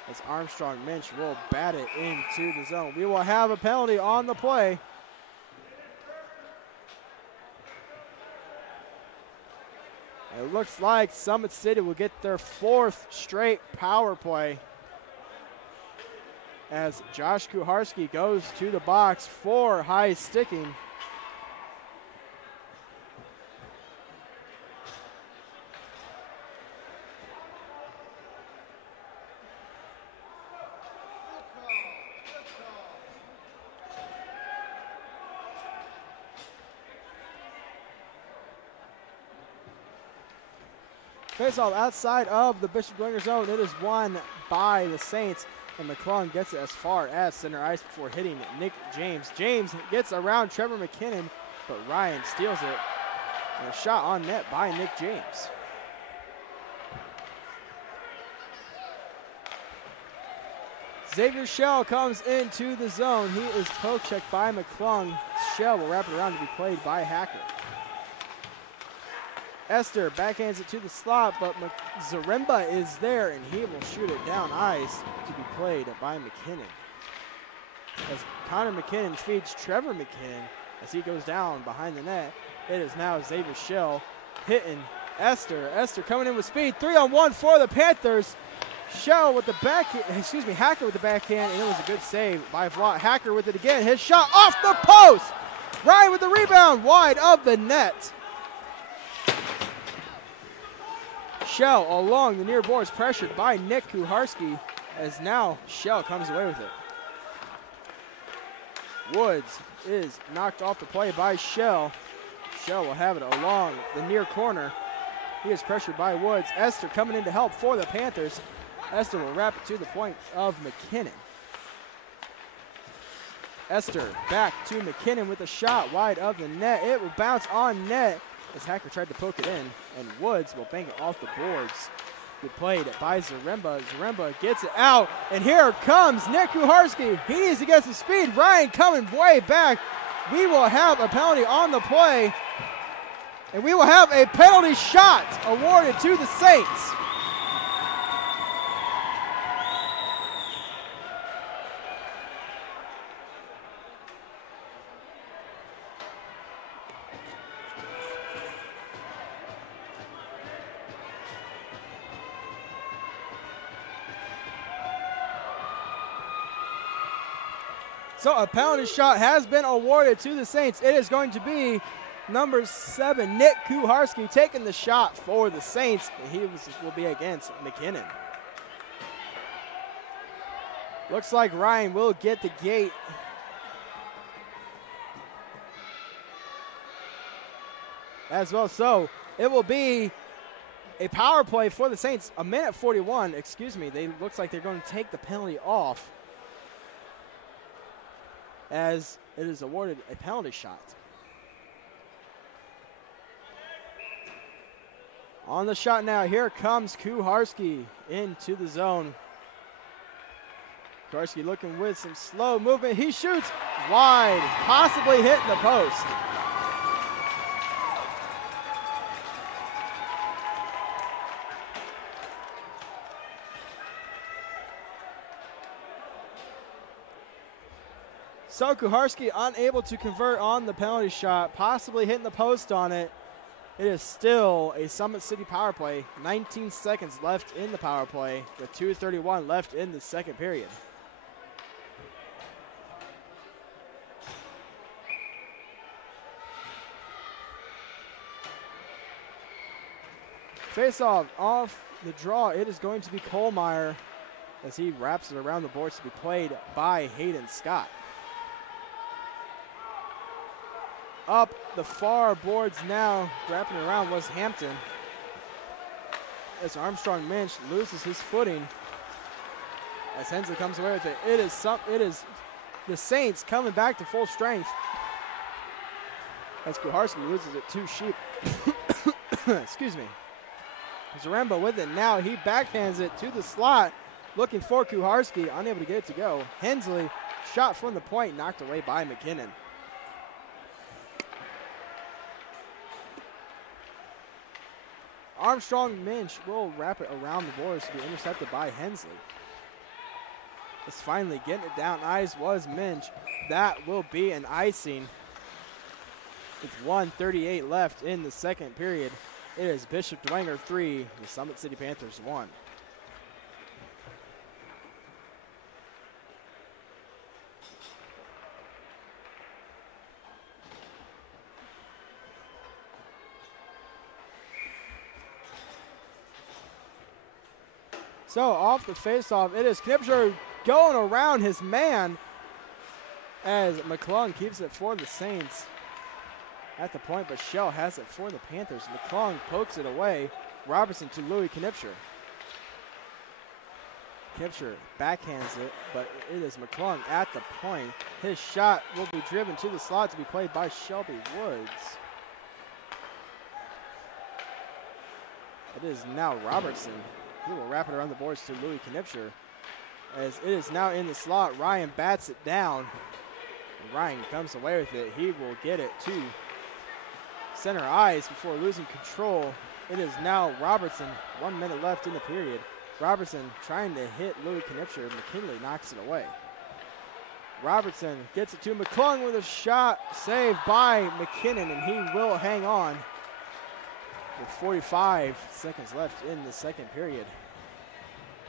as Armstrong Minch will bat it into the zone. We will have a penalty on the play. It looks like Summit City will get their 4th straight power play as Josh Kuharski goes to the box for high sticking. Face-off outside of the Bishop Dwenger zone. It is won by the Saints. And McClung gets it as far as center ice before hitting Nick James. James gets around Trevor McKinnon, but Ryan steals it. And a shot on net by Nick James. Xavier Shell comes into the zone. He is poke-checked by McClung. Shell will wrap it around to be played by Hacker. Esther backhands it to the slot, but Zaremba is there, and he will shoot it down ice to be played by McKinnon. As Connor McKinnon feeds Trevor McKinnon as he goes down behind the net. It is now Xavier Shell hitting Esther. Esther coming in with speed. 3-on-1 for the Panthers. Shell with the Hacker with the backhand, and it was a good save by Vlot. Hacker with it again. His shot off the post. Ryan with the rebound, wide of the net. Shell along the near boards, pressured by Nick Kuharski, as now Shell comes away with it. Woods is knocked off the play by Shell. Shell will have it along the near corner. He is pressured by Woods. Esther coming in to help for the Panthers. Esther will wrap it to the point of McKinnon. Esther back to McKinnon with a shot wide of the net. It will bounce on net as Hacker tried to poke it in, and Woods will bang it off the boards. Good played by Zaremba. Zaremba gets it out, and here comes Nick Kuharski. He needs to get some speed. Ryan coming way back. We will have a penalty on the play, and we will have a penalty shot awarded to the Saints. So a penalty shot has been awarded to the Saints. It is going to be number 7, Nick Kuharski, taking the shot for the Saints. He will be against McKinnon. Looks like Ryan will get the gate. As well, so it will be a power play for the Saints. A minute 41, excuse me. Looks like they're going to take the penalty off, as it is awarded a penalty shot. On the shot now, here comes Kuharski into the zone. Kuharski looking with some slow movement. He shoots wide, possibly hitting the post. So Kuharski unable to convert on the penalty shot, possibly hitting the post on it. It is still a Summit City power play. 19 seconds left in the power play with 2:31 left in the second period. Face off the draw. It is going to be Kohlmeyer as he wraps it around the boards to be played by Hayden Scott. Up the far boards now, wrapping around was Hampton. As Armstrong Minch loses his footing, as Hensley comes away with it. It is the Saints coming back to full strength. As Kuharski loses it to Sheep. Excuse me. Zaremba with it now. He backhands it to the slot, looking for Kuharski, unable to get it to go. Hensley, shot from the point, knocked away by McKinnon. Armstrong Minch will wrap it around the boards to be intercepted by Hensley. Just finally getting it down ice was Minch. That will be an icing. With 1:38 left in the second period. It is Bishop Dwenger 3, the Summit City Panthers 1. So off the faceoff, it is Knipscher going around his man as McClung keeps it for the Saints at the point, but Shell has it for the Panthers. McClung pokes it away. Robertson to Louis Knipscher. Knipscher backhands it, but it is McClung at the point. His shot will be driven to the slot to be played by Shelby Woods. It is now Robertson. He will wrap it around the boards to Louis Knipscher. As it is now in the slot, Ryan bats it down. Ryan comes away with it. He will get it to center ice before losing control. It is now Robertson. 1 minute left in the period. Robertson trying to hit Louis Knipscher. McKinley knocks it away. Robertson gets it to McClung with a shot saved by McKinnon, and he will hang on. With 45 seconds left in the second period.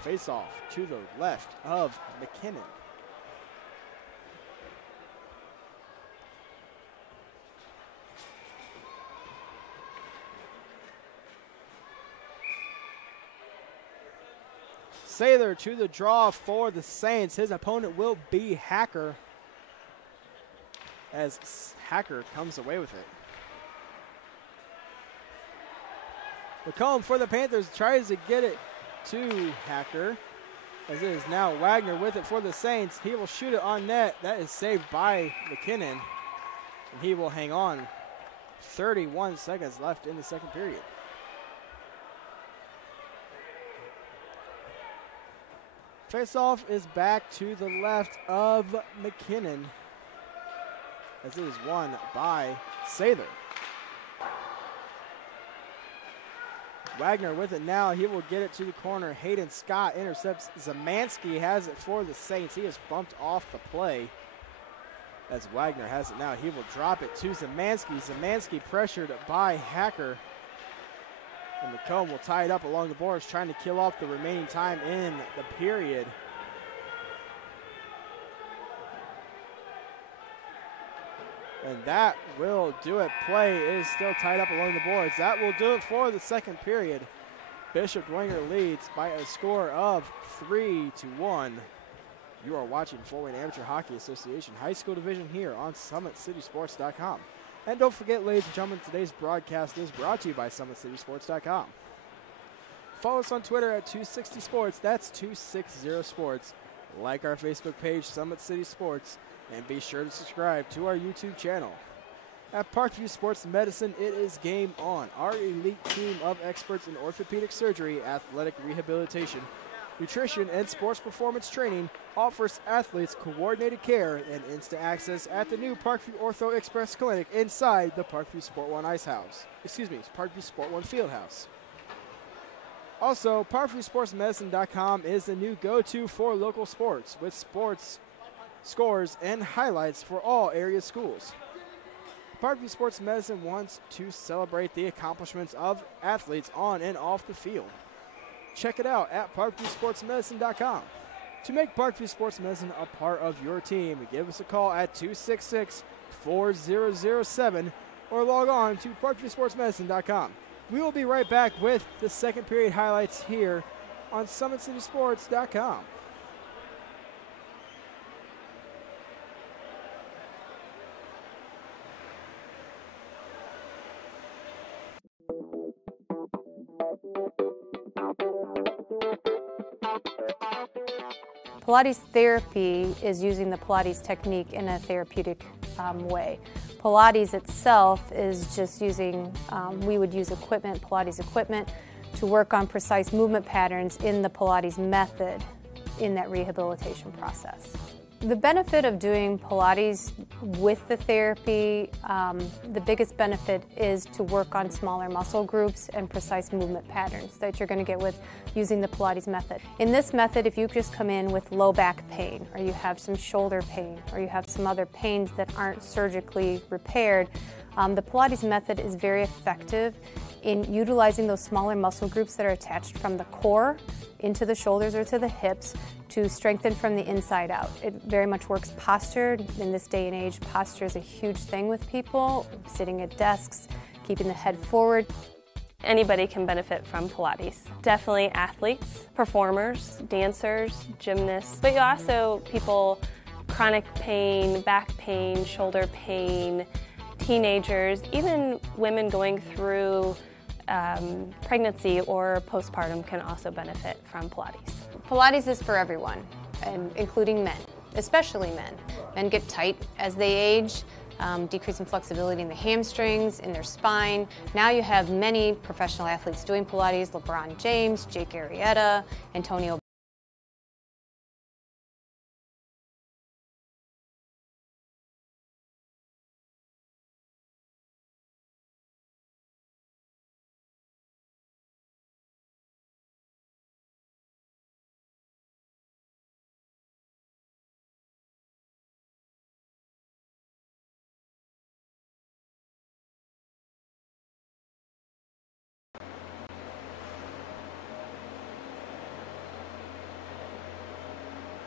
Face off to the left of McKinnon. Sather to the draw for the Saints. His opponent will be Hacker. as Hacker comes away with it. McComb for the Panthers tries to get it to Hacker, as it is now Wagner with it for the Saints. He will shoot it on net. That is saved by McKinnon, and he will hang on. 31 seconds left in the second period. Face-off is back to the left of McKinnon, as it is won by Sather. Wagner with it now. He will get it to the corner. Hayden Scott intercepts. Zemansky has it for the Saints. He is bumped off the play as Wagner has it now. He will drop it to Zemansky. Zemansky pressured by Hacker. And McComb will tie it up along the boards, trying to kill off the remaining time in the period. And that will do it. Play is still tied up along the boards. That will do it for the second period. Bishop Dwenger leads by a score of 3-1. You are watching Fort Wayne Amateur Hockey Association High School Division here on SummitCitySports.com. And don't forget, ladies and gentlemen, today's broadcast is brought to you by SummitCitySports.com. Follow us on Twitter at 260sports. That's 260sports. Like our Facebook page, Summit City Sports. And be sure to subscribe to our YouTube channel. At Parkview Sports Medicine, it is game on. Our elite team of experts in orthopedic surgery, athletic rehabilitation, nutrition, and sports performance training offers athletes coordinated care and instant access at the new Parkview Ortho Express Clinic inside the Parkview Sport One Parkview Sport One Fieldhouse. Also, ParkviewSportsMedicine.com is the new go-to for local sports with sports scores and highlights for all area schools. Parkview Sports Medicine wants to celebrate the accomplishments of athletes on and off the field. Check it out at ParkviewSportsMedicine.com. To make Parkview Sports Medicine a part of your team, give us a call at 266-4007 or log on to ParkviewSportsMedicine.com. We will be right back with the second period highlights here on SummitCitySports.com. Pilates therapy is using the Pilates technique in a therapeutic way. Pilates itself is just using, we would use equipment, Pilates equipment, to work on precise movement patterns in the Pilates method in that rehabilitation process. The benefit of doing Pilates with the therapy, the biggest benefit is to work on smaller muscle groups and precise movement patterns that you're going to get with using the Pilates method. In this method, if you just come in with low back pain, or you have some shoulder pain, or you have some other pains that aren't surgically repaired, the Pilates method is very effective in utilizing those smaller muscle groups that are attached from the core into the shoulders or to the hips to strengthen from the inside out. It very much works posture. In this day and age, posture is a huge thing with people, sitting at desks, keeping the head forward. Anybody can benefit from Pilates. Definitely athletes, performers, dancers, gymnasts, but also people, chronic pain, back pain, shoulder pain, teenagers, even women going through pregnancy or postpartum can also benefit from Pilates. Pilates is for everyone, and including men, especially men. Men get tight as they age, decreasing flexibility in the hamstrings, in their spine. Now you have many professional athletes doing Pilates: LeBron James, Jake Arrieta, Antonio.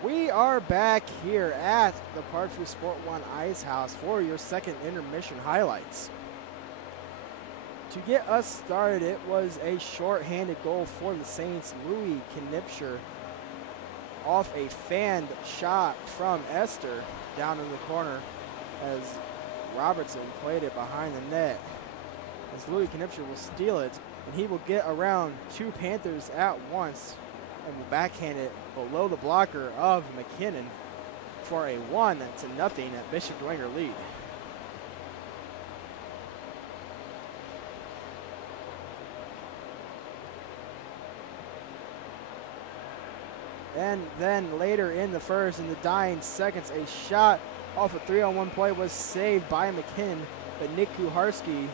We are back here at the Parkview Sport One Ice House for your second intermission highlights. To get us started, it was a short-handed goal for the Saints. Louis Knipscher off a fanned shot from Esther down in the corner, as Robertson played it behind the net. As Louis Knipscher will steal it, and he will get around two Panthers at once and will backhand it below the blocker of McKinnon for a 1-0 Bishop Dwenger lead. And then later in the first, in the dying seconds, a shot off a 3-on-1 play was saved by McKinnon, but Nick Kuharski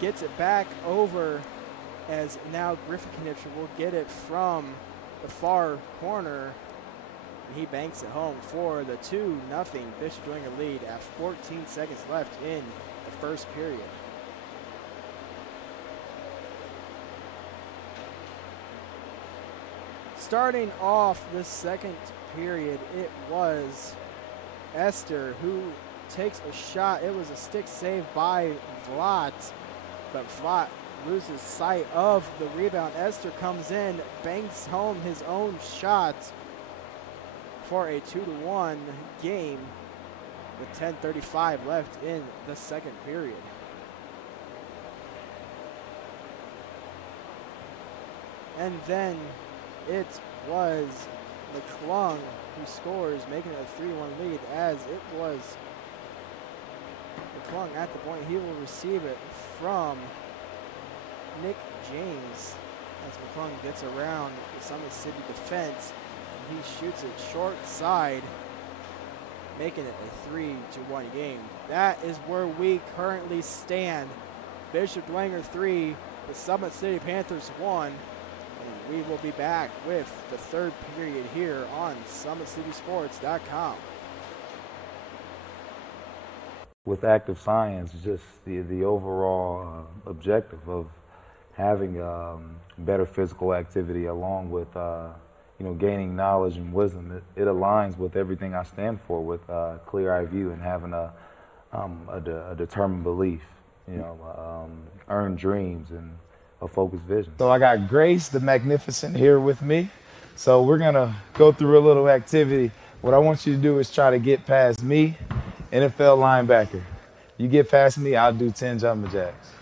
gets it back over as now Griffin Knipscher will get it from the far corner. He banks it home for the 2-0 Bishop Dwenger lead at 14 seconds left in the first period. Starting off the second period, it was Esther who takes a shot. It was a stick save by Vlad, but Vlad loses sight of the rebound. Esther comes in, banks home his own shot for a 2-1 game with 10:35 left in the second period. And then it was McClung who scores, making it a 3-1 lead, as it was McClung at the point. He will receive it from Nick James as McClung gets around the Summit City defense, and he shoots it short side, making it a 3-1 game. That is where we currently stand. Bishop Dwenger 3, the Summit City Panthers 1. We will be back with the third period here on SummitCitySports.com. With active science, just the overall objective of having better physical activity along with gaining knowledge and wisdom, it aligns with everything I stand for, with clear-eye view and having a determined belief, earned dreams and a focused vision. So I got Grace the Magnificent here with me. So we're gonna go through a little activity. What I want you to do is try to get past me, NFL linebacker. You get past me, I'll do 10 jumping jacks.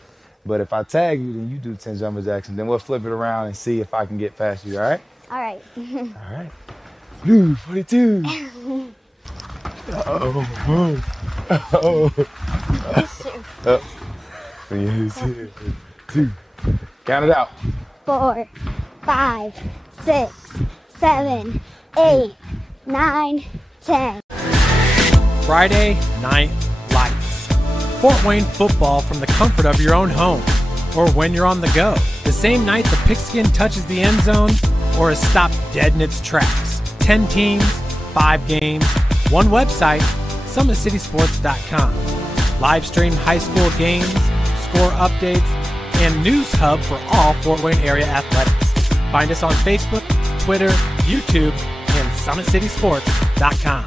But if I tag you, then you do 10 jumping jacks, and then we'll flip it around and see if I can get past you, all right? All right. All right. Blue 42. Oh. Two. Count it out. 4, 5, 6, 7, 8, 9, 10. Friday Night Lights. Fort Wayne football from the comfort of your own home, or when you're on the go. The same night the pigskin touches the end zone, or is stopped dead in its tracks. 10 teams, 5 games, one website, SummitCitySports.com. Live stream high school games, score updates, and news hub for all Fort Wayne area athletics. Find us on Facebook, Twitter, YouTube, and SummitCitySports.com.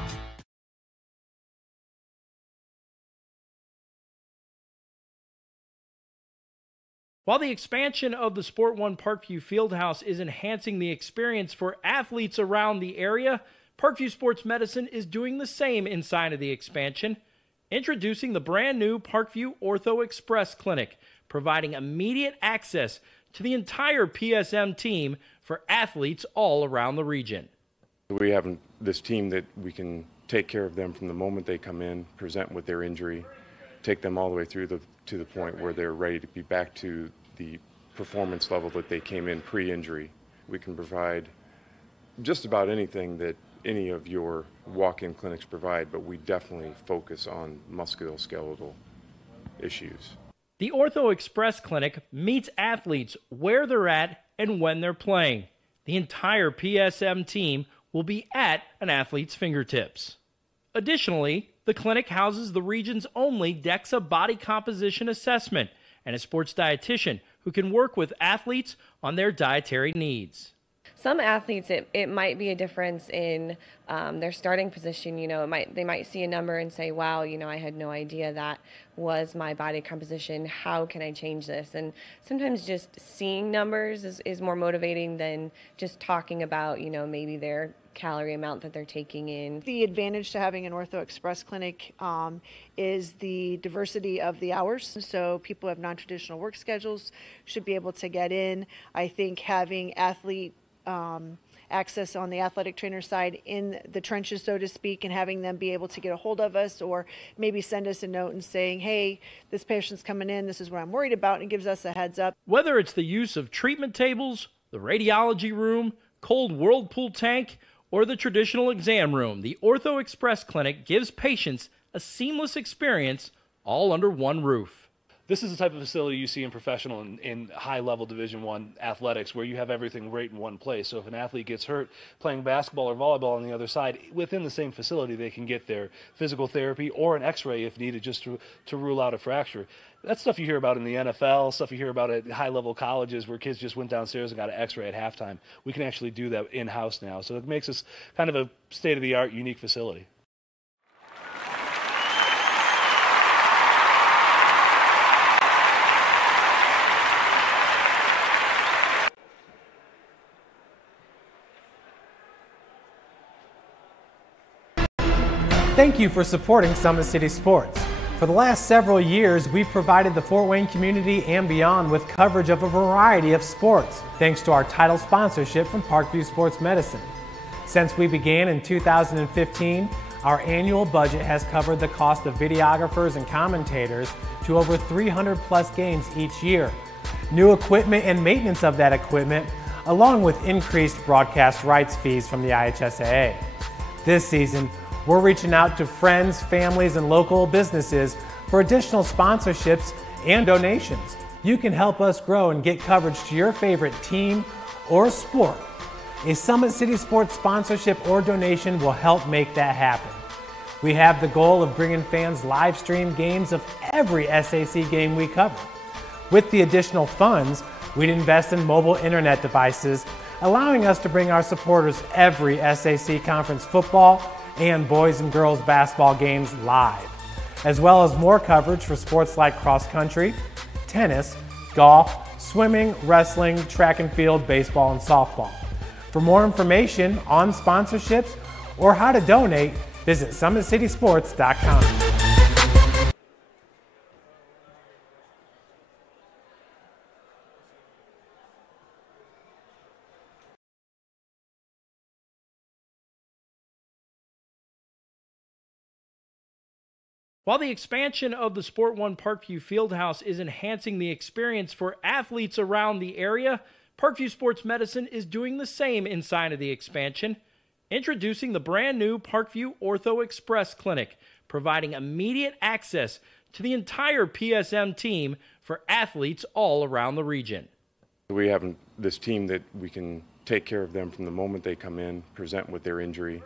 While the expansion of the Sport One Parkview Fieldhouse is enhancing the experience for athletes around the area, Parkview Sports Medicine is doing the same inside of the expansion, introducing the brand new Parkview Ortho Express Clinic, providing immediate access to the entire PSM team for athletes all around the region. We have this team that we can take care of them from the moment they come in, present with their injury, take them all the way through to the point where they're ready to be back to the performance level that they came in pre-injury. We can provide just about anything that any of your walk-in clinics provide, but we definitely focus on musculoskeletal issues. The Ortho Express Clinic meets athletes where they're at and when they're playing. The entire PSM team will be at an athlete's fingertips. Additionally, the clinic houses the region's only DEXA body composition assessment and a sports dietitian who can work with athletes on their dietary needs. Some athletes, it might be a difference in their starting position. They might see a number and say, wow, I had no idea that was my body composition. How can I change this? And sometimes just seeing numbers is more motivating than just talking about, maybe their calorie amount that they're taking in. The advantage to having an Ortho Express clinic is the diversity of the hours. So people who have non-traditional work schedules should be able to get in. I think having athlete access on the athletic trainer side in the trenches, so to speak, and having them be able to get a hold of us or maybe send us a note and saying, hey, this patient's coming in, this is what I'm worried about, and it gives us a heads up. Whether it's the use of treatment tables, the radiology room, cold whirlpool tank, or the traditional exam room, the Ortho Express Clinic gives patients a seamless experience all under one roof. This is the type of facility you see in professional and high-level Division I athletics where you have everything right in one place. So if an athlete gets hurt playing basketball or volleyball on the other side, within the same facility they can get their physical therapy or an x-ray if needed just to rule out a fracture. That's stuff you hear about in the NFL, stuff you hear about at high-level colleges where kids just went downstairs and got an x-ray at halftime. We can actually do that in-house now. So it makes us kind of a state-of-the-art, unique facility. Thank you for supporting Summit City Sports. For the last several years, we've provided the Fort Wayne community and beyond with coverage of a variety of sports, thanks to our title sponsorship from Parkview Sports Medicine. Since we began in 2015, our annual budget has covered the cost of videographers and commentators to over 300 plus games each year, new equipment and maintenance of that equipment, along with increased broadcast rights fees from the IHSAA. This season, we're reaching out to friends, families, and local businesses for additional sponsorships and donations. You can help us grow and get coverage to your favorite team or sport. A Summit City Sports sponsorship or donation will help make that happen. We have the goal of bringing fans live stream games of every SAC game we cover. With the additional funds, we'd invest in mobile internet devices, allowing us to bring our supporters every SAC conference football and boys and girls basketball games live, as well as more coverage for sports like cross country, tennis, golf, swimming, wrestling, track and field, baseball, and softball. For more information on sponsorships or how to donate, visit SummitCitySports.com. While the expansion of the Sport One Parkview Fieldhouse is enhancing the experience for athletes around the area, Parkview Sports Medicine is doing the same inside of the expansion, introducing the brand new Parkview Ortho Express Clinic, providing immediate access to the entire PSM team for athletes all around the region. We have this team that we can take care of them from the moment they come in, present with their injury,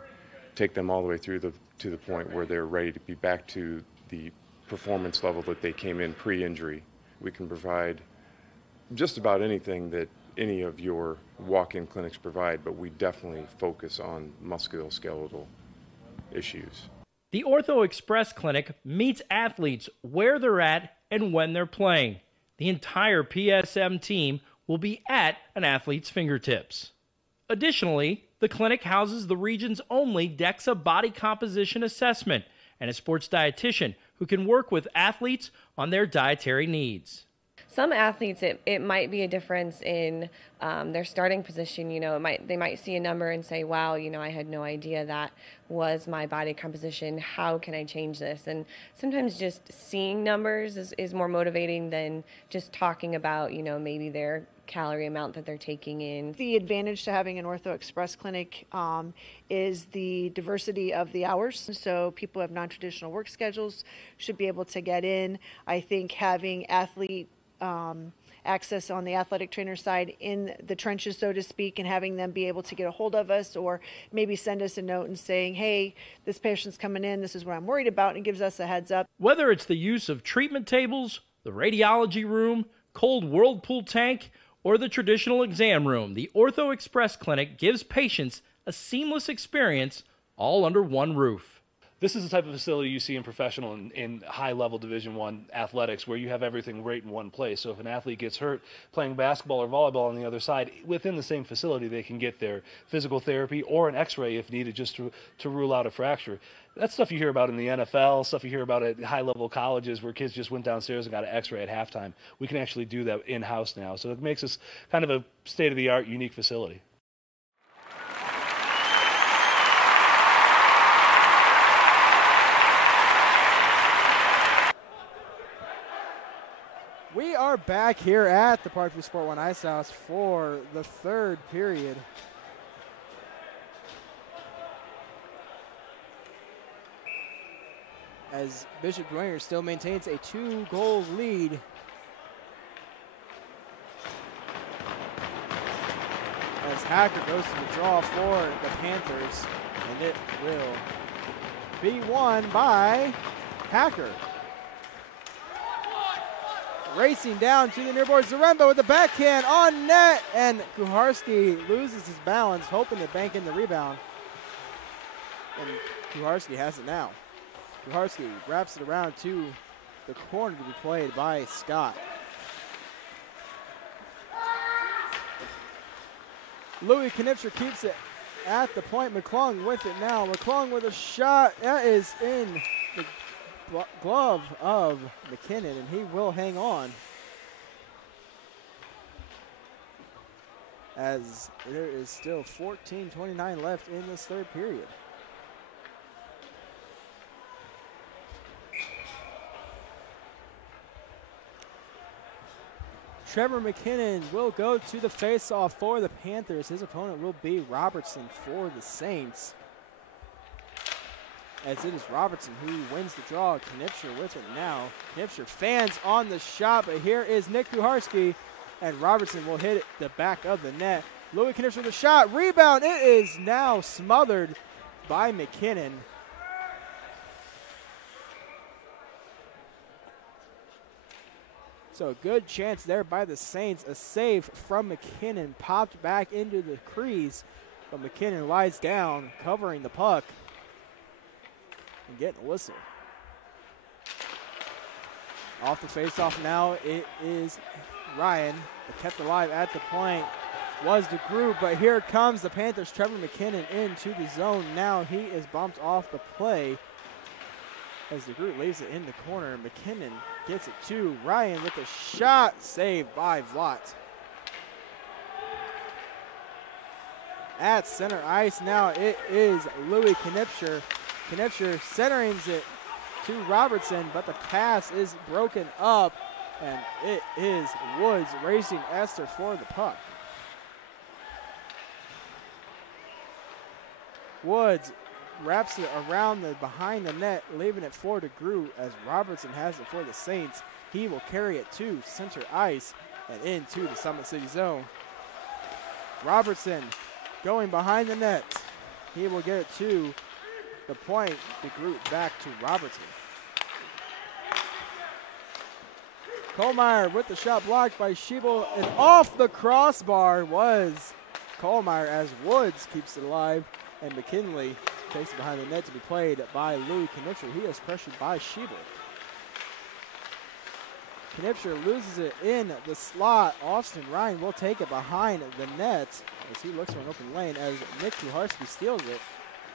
take them all the way through to the point where they're ready to be back to the performance level that they came in pre-injury. We can provide just about anything that any of your walk-in clinics provide, but we definitely focus on musculoskeletal issues. The Ortho Express Clinic meets athletes where they're at and when they're playing. The entire PSM team will be at an athlete's fingertips. Additionally, the clinic houses the region's only DEXA body composition assessment and a sports dietitian who can work with athletes on their dietary needs. Some athletes, it might be a difference in their starting position. You know, they might see a number and say, wow, you know, I had no idea that was my body composition. How can I change this? And sometimes just seeing numbers is more motivating than just talking about, you know, maybe their calorie amount that they're taking in. The advantage to having an Ortho Express clinic is the diversity of the hours. So people who have non-traditional work schedules should be able to get in. I think having athlete access on the athletic trainer side in the trenches, so to speak, and having them be able to get a hold of us or maybe send us a note and saying, hey, this patient's coming in, this is what I'm worried about, and it gives us a heads up. Whether it's the use of treatment tables, the radiology room, cold whirlpool tank, or the traditional exam room, the Ortho Express Clinic gives patients a seamless experience all under one roof. This is the type of facility you see in professional and high-level Division I athletics, where you have everything right in one place. So if an athlete gets hurt playing basketball or volleyball on the other side, within the same facility, they can get their physical therapy or an x-ray if needed, just to rule out a fracture. That's stuff you hear about in the NFL, stuff you hear about at high-level colleges where kids just went downstairs and got an x-ray at halftime. We can actually do that in-house now. So it makes us kind of a state-of-the-art, unique facility. We are back here at the Parkview Sport One Ice House for the third period. As Bishop Dwenger still maintains a 2-goal lead. As Hacker goes to the draw for the Panthers, and it will be won by Hacker. Racing down to the near boards, Zaremba with the backhand on net, and Kuharski loses his balance, hoping to bank in the rebound. And Kuharski has it now. Kuharski wraps it around to the corner to be played by Scott. Louis Knipscher keeps it at the point. McClung with it now. McClung with a shot. That is in the glove of McKinnon, and he will hang on. As there is still 14:29 left in this third period. Trevor McKinnon will go to the faceoff for the Panthers. His opponent will be Robertson for the Saints. As it is Robertson who wins the draw. Knipscher with it now. Knipscher fans on the shot, but here is Nick Kuharski, and Robertson will hit it the back of the net. Louis Knipscher with a shot. Rebound. It is now smothered by McKinnon. So a good chance there by the Saints. A save from McKinnon. Popped back into the crease, but McKinnon lies down, covering the puck and getting a whistle. Off the faceoff now, it is Ryan. Kept alive at the point was the group, but here comes the Panthers. Trevor McKinnon into the zone. Now he is bumped off the play as the group leaves it in the corner. McKinnon gets it to Ryan with a shot, saved by Vlat. At center ice now, it is Louis Knipscher. Knipscher centering it to Robertson, but the pass is broken up, and it is Woods racing Esther for the puck. Woods wraps it around the behind the net, leaving it for DeGroot as Robertson has it for the Saints. He will carry it to center ice and into the Summit City zone. Robertson going behind the net. He will get it to the point. DeGroot back to Robertson. Kohlmeyer with the shot blocked by Schiebel, and off the crossbar was Kohlmeyer as Woods keeps it alive, and McKinley takes it behind the net to be played by Louis Knipscher. He is pressured by Schiebel. Knipscher loses it in the slot. Austin Ryan will take it behind the net as he looks for an open lane as Nick Kuharski steals it,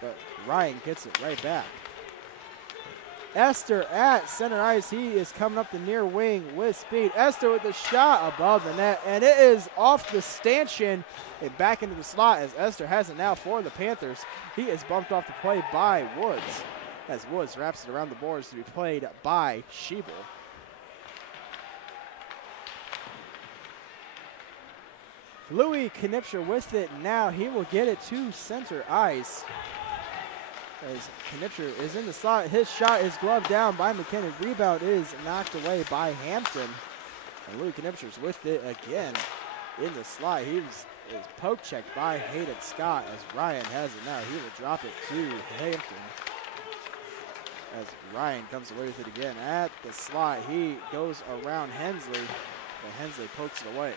but Ryan gets it right back. Esther at center ice. He is coming up the near wing with speed. Esther with the shot above the net, and it is off the stanchion and back into the slot as Esther has it now for the Panthers. He is bumped off the play by Woods as Woods wraps it around the boards to be played by Schiebel. Louis Knipscher with it now. He will get it to center ice. As Knipscher is in the slot, his shot is gloved down by McKinnon. Rebound is knocked away by Hampton. And Louis Knipscher's with it again in the slot. He is poke checked by Hayden Scott as Ryan has it now. He will drop it to Hampton. As Ryan comes away with it again at the slot. He goes around Hensley, but Hensley pokes it away.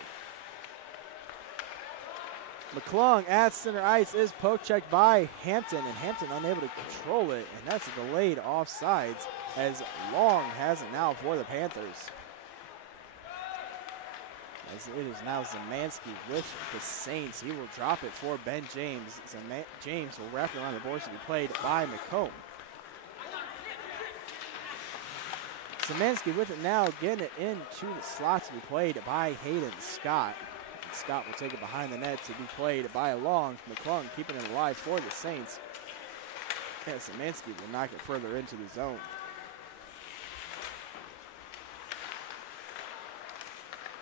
McClung at center ice is poke checked by Hampton, and Hampton unable to control it, and that's a delayed offsides as Long has it now for the Panthers. As it is now Zemansky with the Saints. He will drop it for Ben James. James will wrap it around the boards to be played by McComb. Zemansky with it now, getting it into the slot to be played by Hayden Scott. And Scott will take it behind the net to be played by Long. McClung keeping it alive for the Saints. And Zemansky will knock it further into the zone.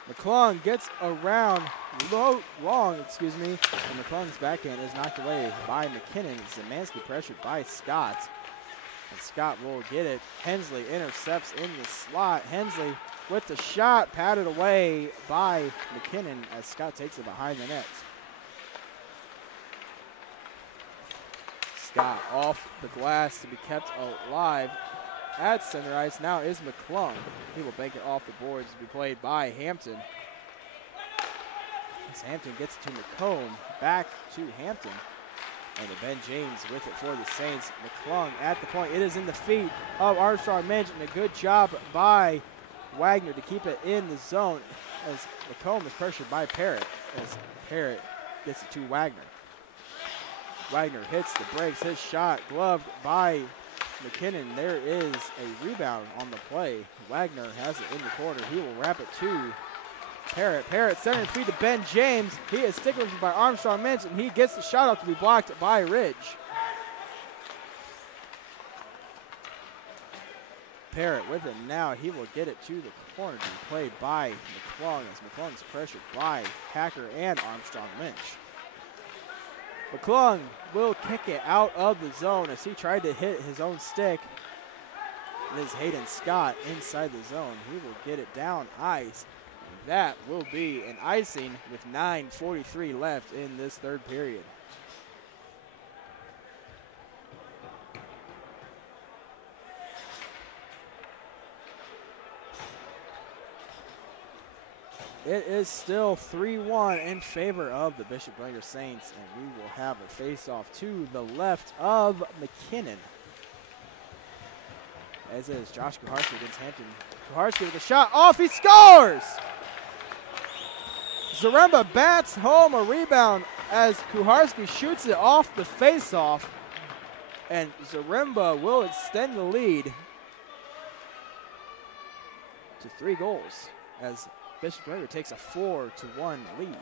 McClung gets around Long, and McClung's backhand is knocked away by McKinnon. Zemansky pressured by Scott. And Scott will get it. Hensley intercepts in the slot. Hensley with the shot, patted away by McKinnon as Scott takes it behind the net. Scott off the glass to be kept alive at center ice. Now is McClung. He will bank it off the boards to be played by Hampton. As Hampton gets to McComb, back to Hampton. And Ben James with it for the Saints. McClung at the point. It is in the feet of Armstrong Minch, and a good job by Wagner to keep it in the zone as McComb is pressured by Parrott as Parrott gets it to Wagner. Wagner hits the brakes. His shot gloved by McKinnon. There is a rebound on the play. Wagner has it in the corner. He will wrap it to Parrott. Parrott center feed to Ben James. He is stickled by Armstrong Minch, and he gets the shot up to be blocked by Ridge. Parrott with it now. He will get it to the corner to be played by McClung as McClung's pressured by Hacker and Armstrong Minch. McClung will kick it out of the zone as he tried to hit his own stick. It is Hayden Scott inside the zone. He will get it down ice. That will be an icing with 9:43 left in this third period. It is still 3-1 in favor of the Bishop Dwenger Saints, and we will have a face-off to the left of McKinnon. As is Josh Kuharski against Hampton. Kuharski with a shot off, he scores! Zaremba bats home a rebound as Kuharski shoots it off the face-off, and Zaremba will extend the lead to 3 goals as Bishop Dwenger takes a 4-1 lead.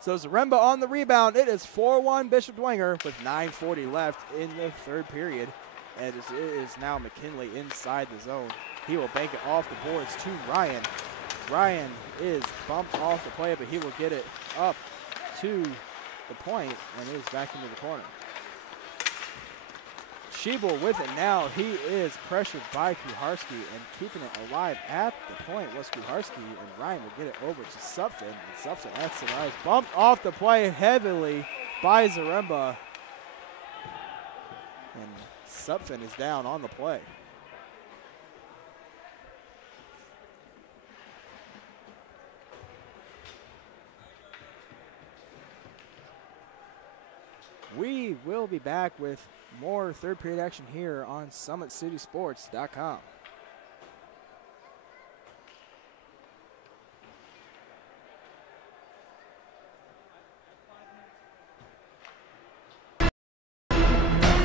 So Zaremba on the rebound. It is 4-1 Bishop Dwenger with 9:40 left in the third period. And it is now McKinley inside the zone. He will bank it off the boards to Ryan. Ryan is bumped off the play, but he will get it up to the point and is back into the corner. Schiebel with it now. He is pressured by Kuharski, and keeping it alive at the point was Kuharski, and Ryan will get it over to Supfin. And Supfin at Solaris, bumped off the play heavily by Zaremba. And Supfin is down on the play. We will be back with more third period action here on SummitCitySports.com.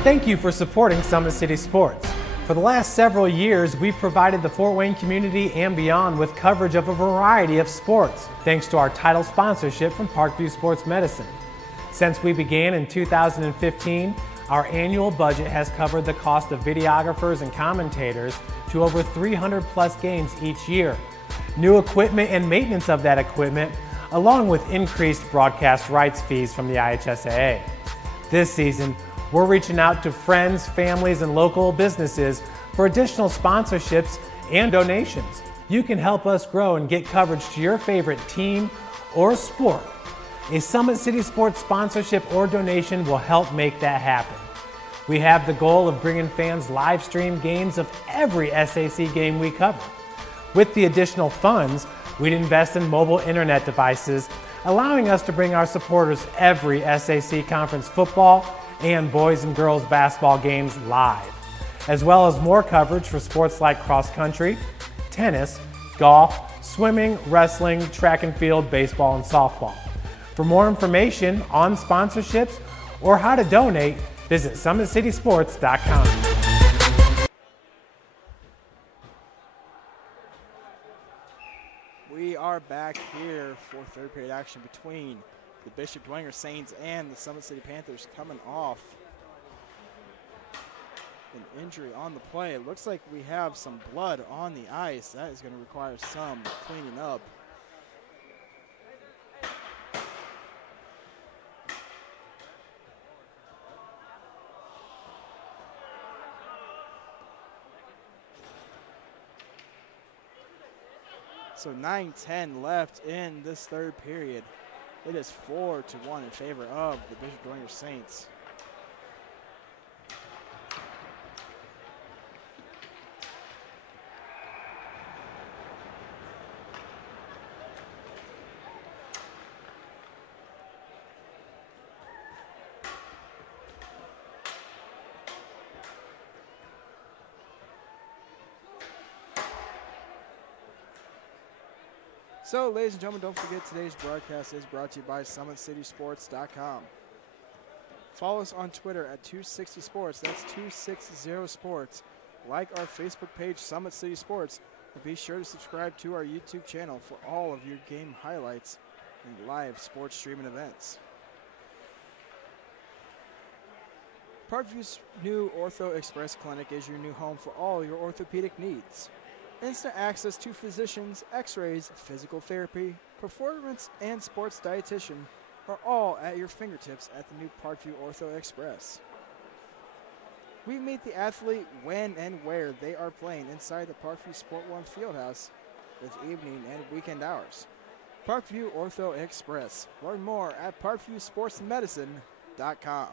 Thank you for supporting Summit City Sports. For the last several years, we've provided the Fort Wayne community and beyond with coverage of a variety of sports, thanks to our title sponsorship from Parkview Sports Medicine. Since we began in 2015, our annual budget has covered the cost of videographers and commentators to over 300 plus games each year. New equipment and maintenance of that equipment, along with increased broadcast rights fees from the IHSAA. This season, we're reaching out to friends, families, and local businesses for additional sponsorships and donations. You can help us grow and get coverage to your favorite team or sport. A Summit City Sports sponsorship or donation will help make that happen. We have the goal of bringing fans live stream games of every SAC game we cover. With the additional funds, we'd invest in mobile internet devices, allowing us to bring our supporters every SAC conference football and boys and girls basketball games live, as well as more coverage for sports like cross country, tennis, golf, swimming, wrestling, track and field, baseball, and softball. For more information on sponsorships or how to donate, visit SummitCitySports.com. We are back here for third period action between the Bishop Dwenger Saints and the Summit City Panthers, coming off an injury on the play. It looks like we have some blood on the ice. That is going to require some cleaning up. So 9-10 left in this third period. It is 4-1 in favor of the Bishop Dwenger Saints. So, ladies and gentlemen, don't forget today's broadcast is brought to you by SummitCitySports.com. Follow us on Twitter at 260sports. That's 260sports. Like our Facebook page, Summit City Sports. And be sure to subscribe to our YouTube channel for all of your game highlights and live sports streaming events. Parkview's new Ortho Express Clinic is your new home for all your orthopedic needs. Instant access to physicians, x-rays, physical therapy, performance, and sports dietitian are all at your fingertips at the new Parkview Ortho Express. We meet the athlete when and where they are playing inside the Parkview Sport One Fieldhouse with evening and weekend hours. Parkview Ortho Express. Learn more at parkviewsportsmedicine.com.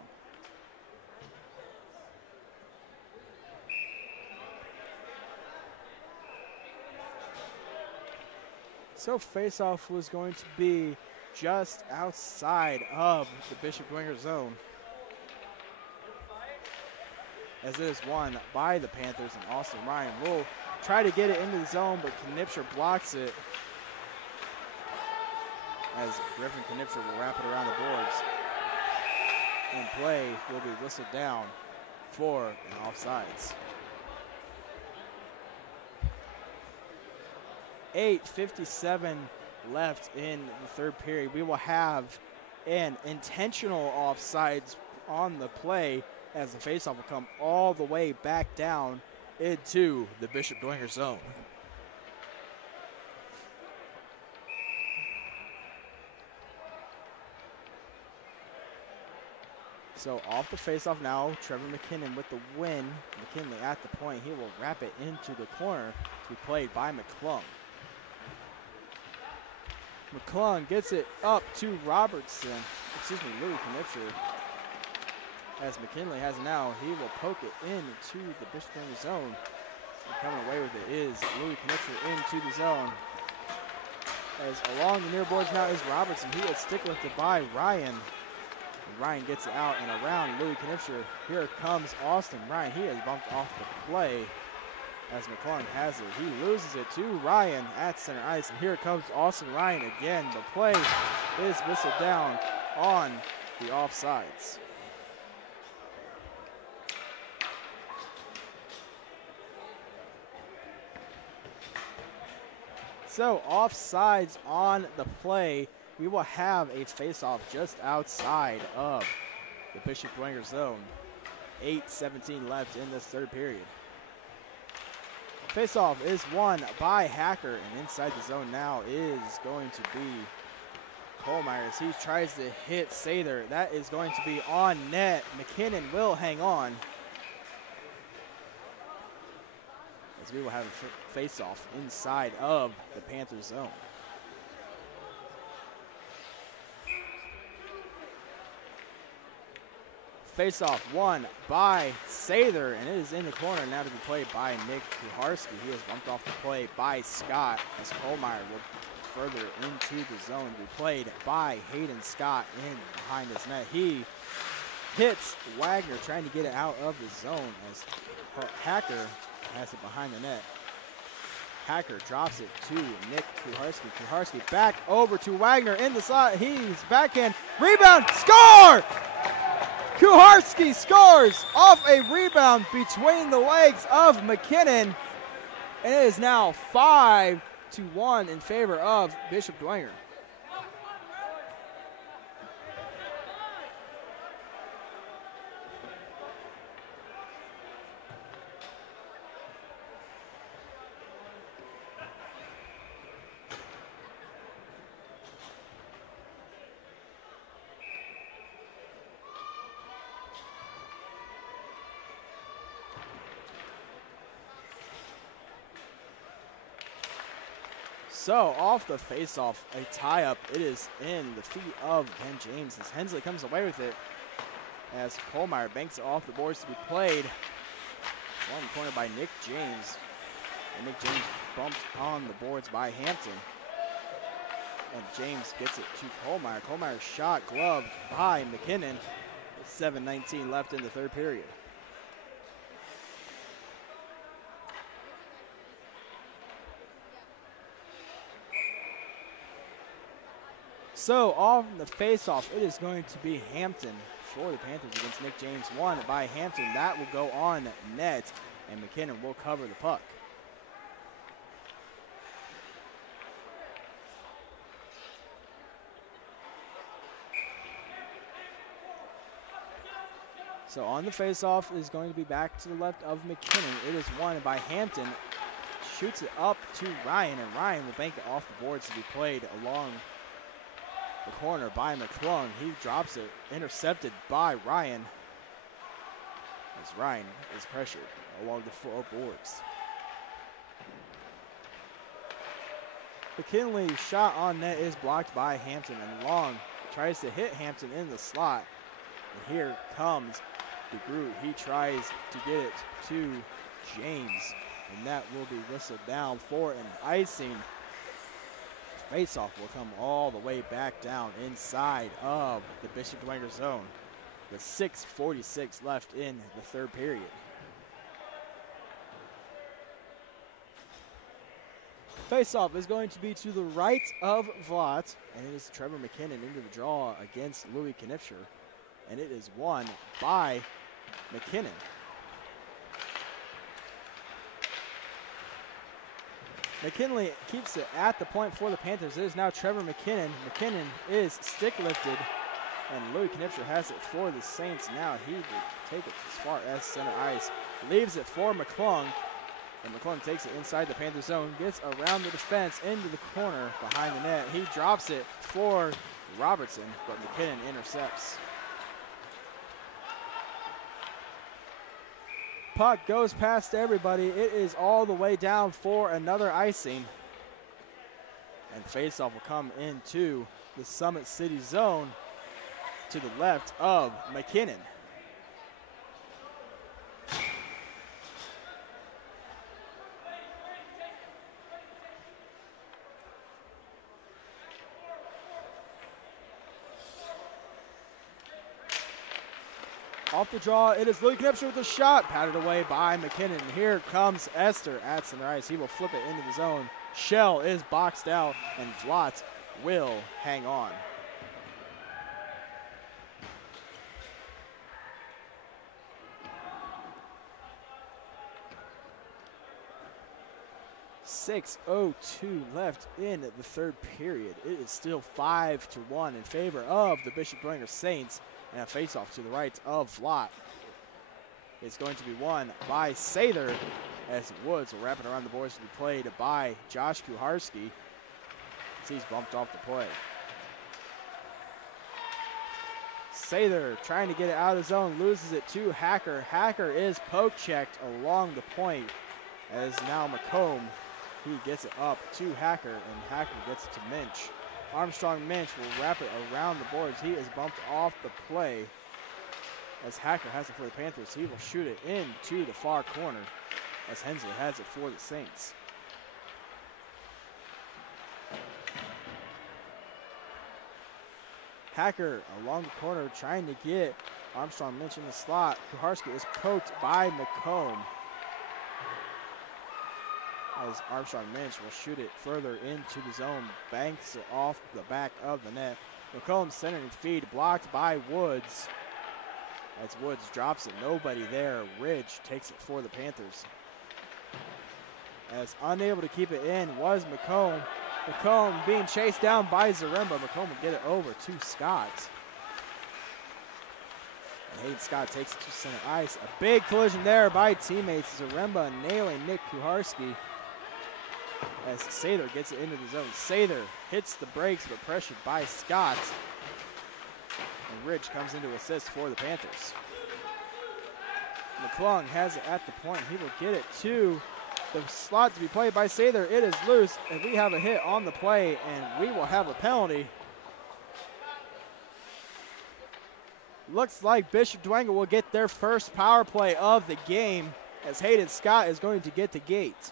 So face-off was going to be just outside of the Bishop Dwenger zone, as it is won by the Panthers, and Austin Ryan will try to get it into the zone, but Knipscher blocks it, as Griffin Knipscher will wrap it around the boards, and play will be whistled down for an offsides. 8:57 left in the third period. We will have an intentional offsides on the play, as the faceoff will come all the way back down into the Bishop Dwenger zone. So off the faceoff now, Trevor McKinnon with the win. McKinley at the point. He will wrap it into the corner to be played by McClung. McClung gets it up to Robertson, Louis Knipscher. As McKinley has it now, he will poke it into the Bishop Dwenger zone. And coming away with it is Louis Knipscher into the zone. As along the near boards now is Robertson. He is stick lifted by Ryan. And Ryan gets it out and around Louis Knipscher. Here comes Austin Ryan. He has bumped off the play. As McClung has it, he loses it to Ryan at center ice, and here comes Austin Ryan again. The play is whistled down on the offsides. So offsides on the play. We will have a face-off just outside of the Bishop Dwenger zone. 8:17 left in this third period. Face-off is won by Hacker, and inside the zone now is going to be Kohlmeyer as he tries to hit Sather. That is going to be on net. McKinnon will hang on, as we will have a face-off inside of the Panthers zone. face-off won by Sather, and it is in the corner now to be played by Nick Kuharski. He is bumped off the play by Scott as Kohlmeyer will further into the zone to be played by Hayden Scott in behind his net. He hits Wagner trying to get it out of the zone as Hacker has it behind the net. Hacker drops it to Nick Kuharski. Kuharski back over to Wagner in the slot. He's backhand. Rebound. Score! Kuharski scores off a rebound between the legs of McKinnon. And it is now 5-1 in favor of Bishop Dwenger. So off the face-off, a tie-up. It is in the feet of Ben James as Hensley comes away with it as Kohlmeyer banks it off the boards to be played. One corner by Nick James. And Nick James bumped on the boards by Hampton. And James gets it to Kohlmeyer. Kohlmeyer's shot gloved by McKinnon. 7:19 left in the third period. So off the face-off, it is going to be Hampton for the Panthers against Nick James. One by Hampton. That will go on net, and McKinnon will cover the puck. So on the face-off is going to be back to the left of McKinnon. It is won by Hampton. Shoots it up to Ryan, and Ryan will bank it off the boards to be played along the corner by McClung. He drops it, intercepted by Ryan. As Ryan is pressured along the four boards. McKinley's shot on net is blocked by Hampton, and Long tries to hit Hampton in the slot. And here comes DeGroot. He tries to get it to James, and that will be whistled down for an icing. Face-off will come all the way back down inside of the Bishop Dwenger zone with 6:46 left in the third period. Face-off is going to be to the right of Vlot, and it is Trevor McKinnon into the draw against Louis Knipscher, and it is won by McKinnon. McKinley keeps it at the point for the Panthers. It is now Trevor McKinnon. McKinnon is stick lifted, and Louis Knipscher has it for the Saints. Now he will take it as far as center ice. Leaves it for McClung, and McClung takes it inside the Panther zone, gets around the defense into the corner behind the net. He drops it for Robertson, but McKinnon intercepts. Puck goes past everybody. It is all the way down for another icing. And faceoff will come into the Summit City zone to the left of McKinnon. Off the draw, it is Louis Knipscher with a shot, patted away by McKinnon. Here comes Esther at center ice. He will flip it into the zone. Shell is boxed out, and Vlot will hang on. .6:02 left in the third period. It is still 5-1 in favor of the Bishop Dwenger Saints. And a face-off to the right of Vlot. It's going to be won by Sather as Woods will wrap it around the boards to be played by Josh Kuharski as he's bumped off the play. Sather trying to get it out of the zone, loses it to Hacker. Hacker is poke-checked along the point as now McComb, he gets it up to Hacker, and Hacker gets it to Minch. Armstrong Minch will wrap it around the boards. He is bumped off the play As Hacker has it for the Panthers, he will shoot it into the far corner as Hensley has it for the Saints. Hacker along the corner trying to get Armstrong Lynch in the slot. Kuharski is poked by McComb. As Armstrong Lynch will shoot it further into the zone, banks it off the back of the net. McComb centering feed blocked by Woods. As Woods drops it, nobody there. Ridge takes it for the Panthers. As unable to keep it in was McComb. McComb being chased down by Zaremba. McComb will get it over to Scott. And Hayden Scott takes it to center ice. A big collision there by teammates. Zaremba nailing Nick Kuharski. As Sather gets it into the zone. Sather hits the brakes but pressured by Scott. And Ridge comes into assist for the Panthers. McClung has it at the point. He will get it to the slot to be played by Sather. It is loose, and we have a hit on the play, and we will have a penalty. Looks like Bishop Dwenger will get their first power play of the game as Hayden Scott is going to get the gate.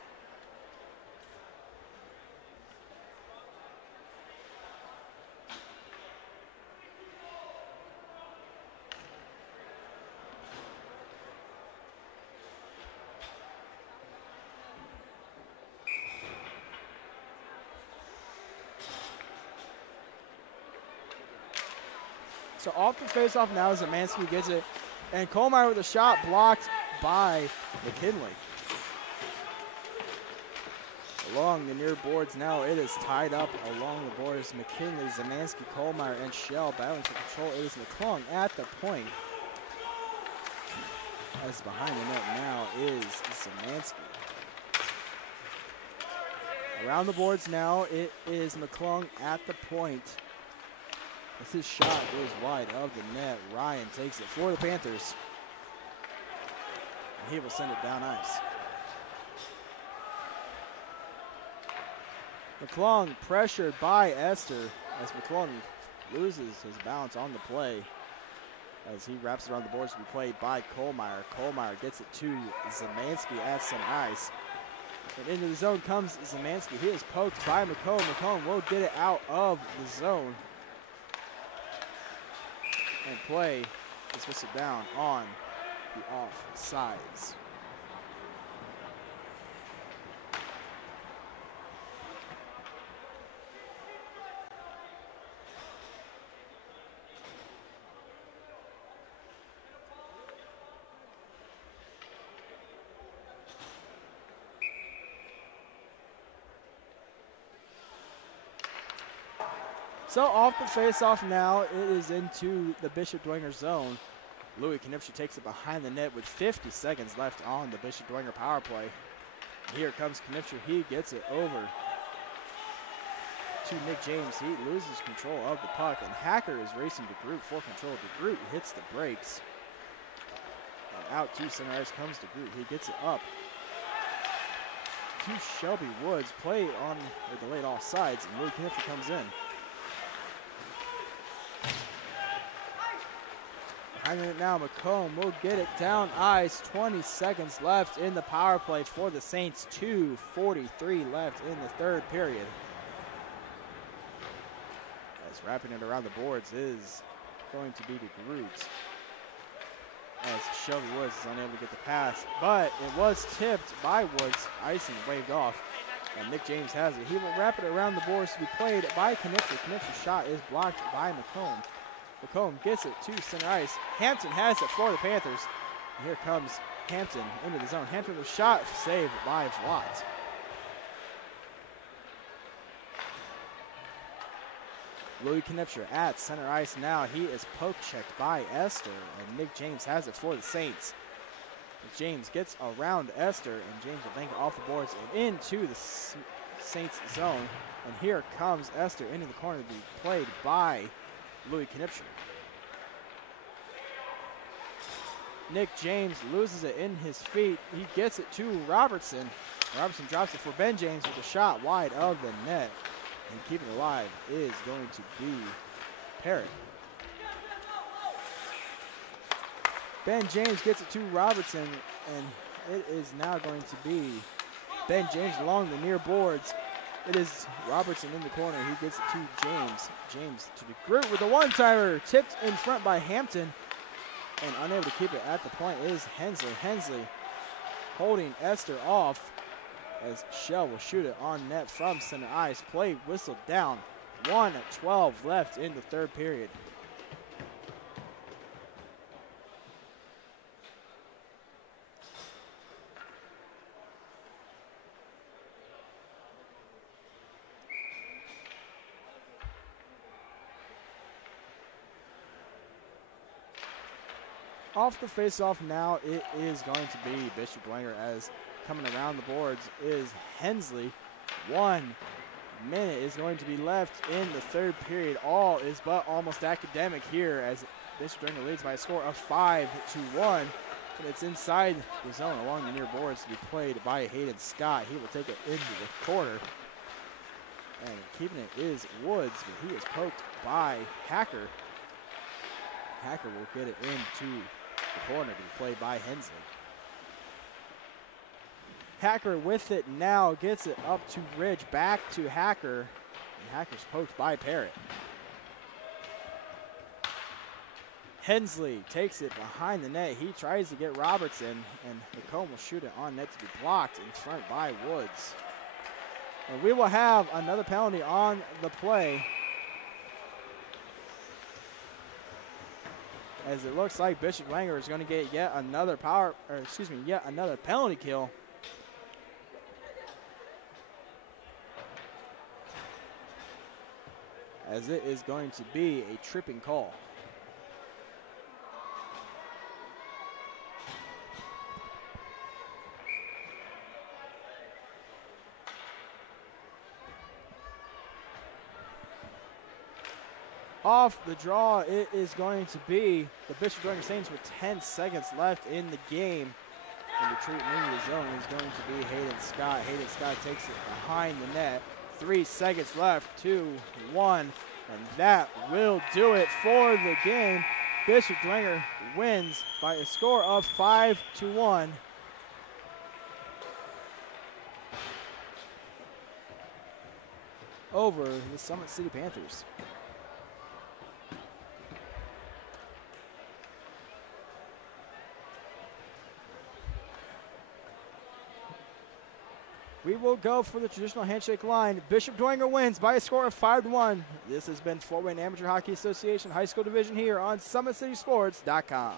So off the faceoff now as Zemansky gets it. And Kohlmeyer with a shot blocked by McKinley. Along the near boards now, it is tied up along the boards. McKinley, Zemansky, Kohlmeyer, and Shell battling for control. It is McClung at the point. As behind the net now is Zemansky. Around the boards now, it is McClung at the point. As his shot goes wide of the net, Ryan takes it for the Panthers. And he will send it down ice. McClung pressured by Esther as McClung loses his balance on the play. As he wraps it around the boards to be played by Kohlmeyer. Kohlmeyer gets it to Zemansky at center ice. And into the zone comes Zemansky. He is poked by McComb. McComb will get it out of the zone. And play is whistled down on the offsides. So off the face-off now, it is into the Bishop Dwenger zone. Louis Knipscher takes it behind the net with 50 seconds left on the Bishop Dwenger power play. Here comes Knipscher. He gets it over to Nick James. He loses control of the puck, and Hacker is racing to Groot for control. De Groot hits the brakes. And out to center ice comes De Groot. He gets it up to Shelby Woods. Play on the delayed offsides, and Louis Knipscher comes in. Behind it now, McComb will get it down ice. 20 seconds left in the power play for the Saints. 2:43 left in the third period. As wrapping it around the boards is going to be De Groot. As Shelby Woods is unable to get the pass, but it was tipped by Woods. Icing waved off, and Nick James has it. He will wrap it around the boards to be played by Knipscher. Knipscher's shot is blocked by McComb. McComb gets it to center ice. Hampton has it for the Panthers. And here comes Hampton into the zone. Hampton with a shot saved by Vlad. Louis Knipscher at center ice now. He is poke checked by Esther, and Nick James has it for the Saints. James gets around Esther, and James will bank it off the boards and into the Saints zone. And here comes Esther into the corner to be played by Louis Knipscher. Nick James loses it in his feet. He gets it to Robertson. Robertson drops it for Ben James with a shot wide of the net. And keeping it alive is going to be Parrott. Ben James gets it to Robertson, and it is now going to be Ben James along the near boards. It is Robertson in the corner. He gets it to James. James to the Groot with a one-timer. Tipped in front by Hampton, and unable to keep it at the point is Hensley. Hensley holding Esther off as Shell will shoot it on net from center ice. Play whistled down. 1:12 left in the third period. Off the face-off now, it is going to be Bishop Dwenger, as coming around the boards is Hensley. 1 minute is going to be left in the third period. All is but almost academic here as Bishop Dwenger leads by a score of 5-1. And it's inside the zone along the near boards to be played by Hayden Scott. He will take it into the corner. And keeping it is Woods, but he is poked by Hacker. Hacker will get it into the corner to be played by Hensley. Hacker with it now, gets it up to Ridge, back to Hacker, and Hacker's poked by Parrott. Hensley takes it behind the net. He tries to get Robertson, and McComb will shoot it on net to be blocked in front by Woods. And we will have another penalty on the play, as it looks like Bishop Dwenger is going to get yet another penalty kill. As it is going to be a tripping call. Off the draw, it is going to be the Bishop Dwenger Saints with 10 seconds left in the game. And retreating into the zone is going to be Hayden Scott. Hayden Scott takes it behind the net. 3 seconds left, 2-1, and that will do it for the game. Bishop Dwenger wins by a score of 5-1. Over the Summit City Panthers. We will go for the traditional handshake line. Bishop Dwenger wins by a score of 5-1. This has been Fort Wayne Amateur Hockey Association High School Division here on SummitCitySports.com.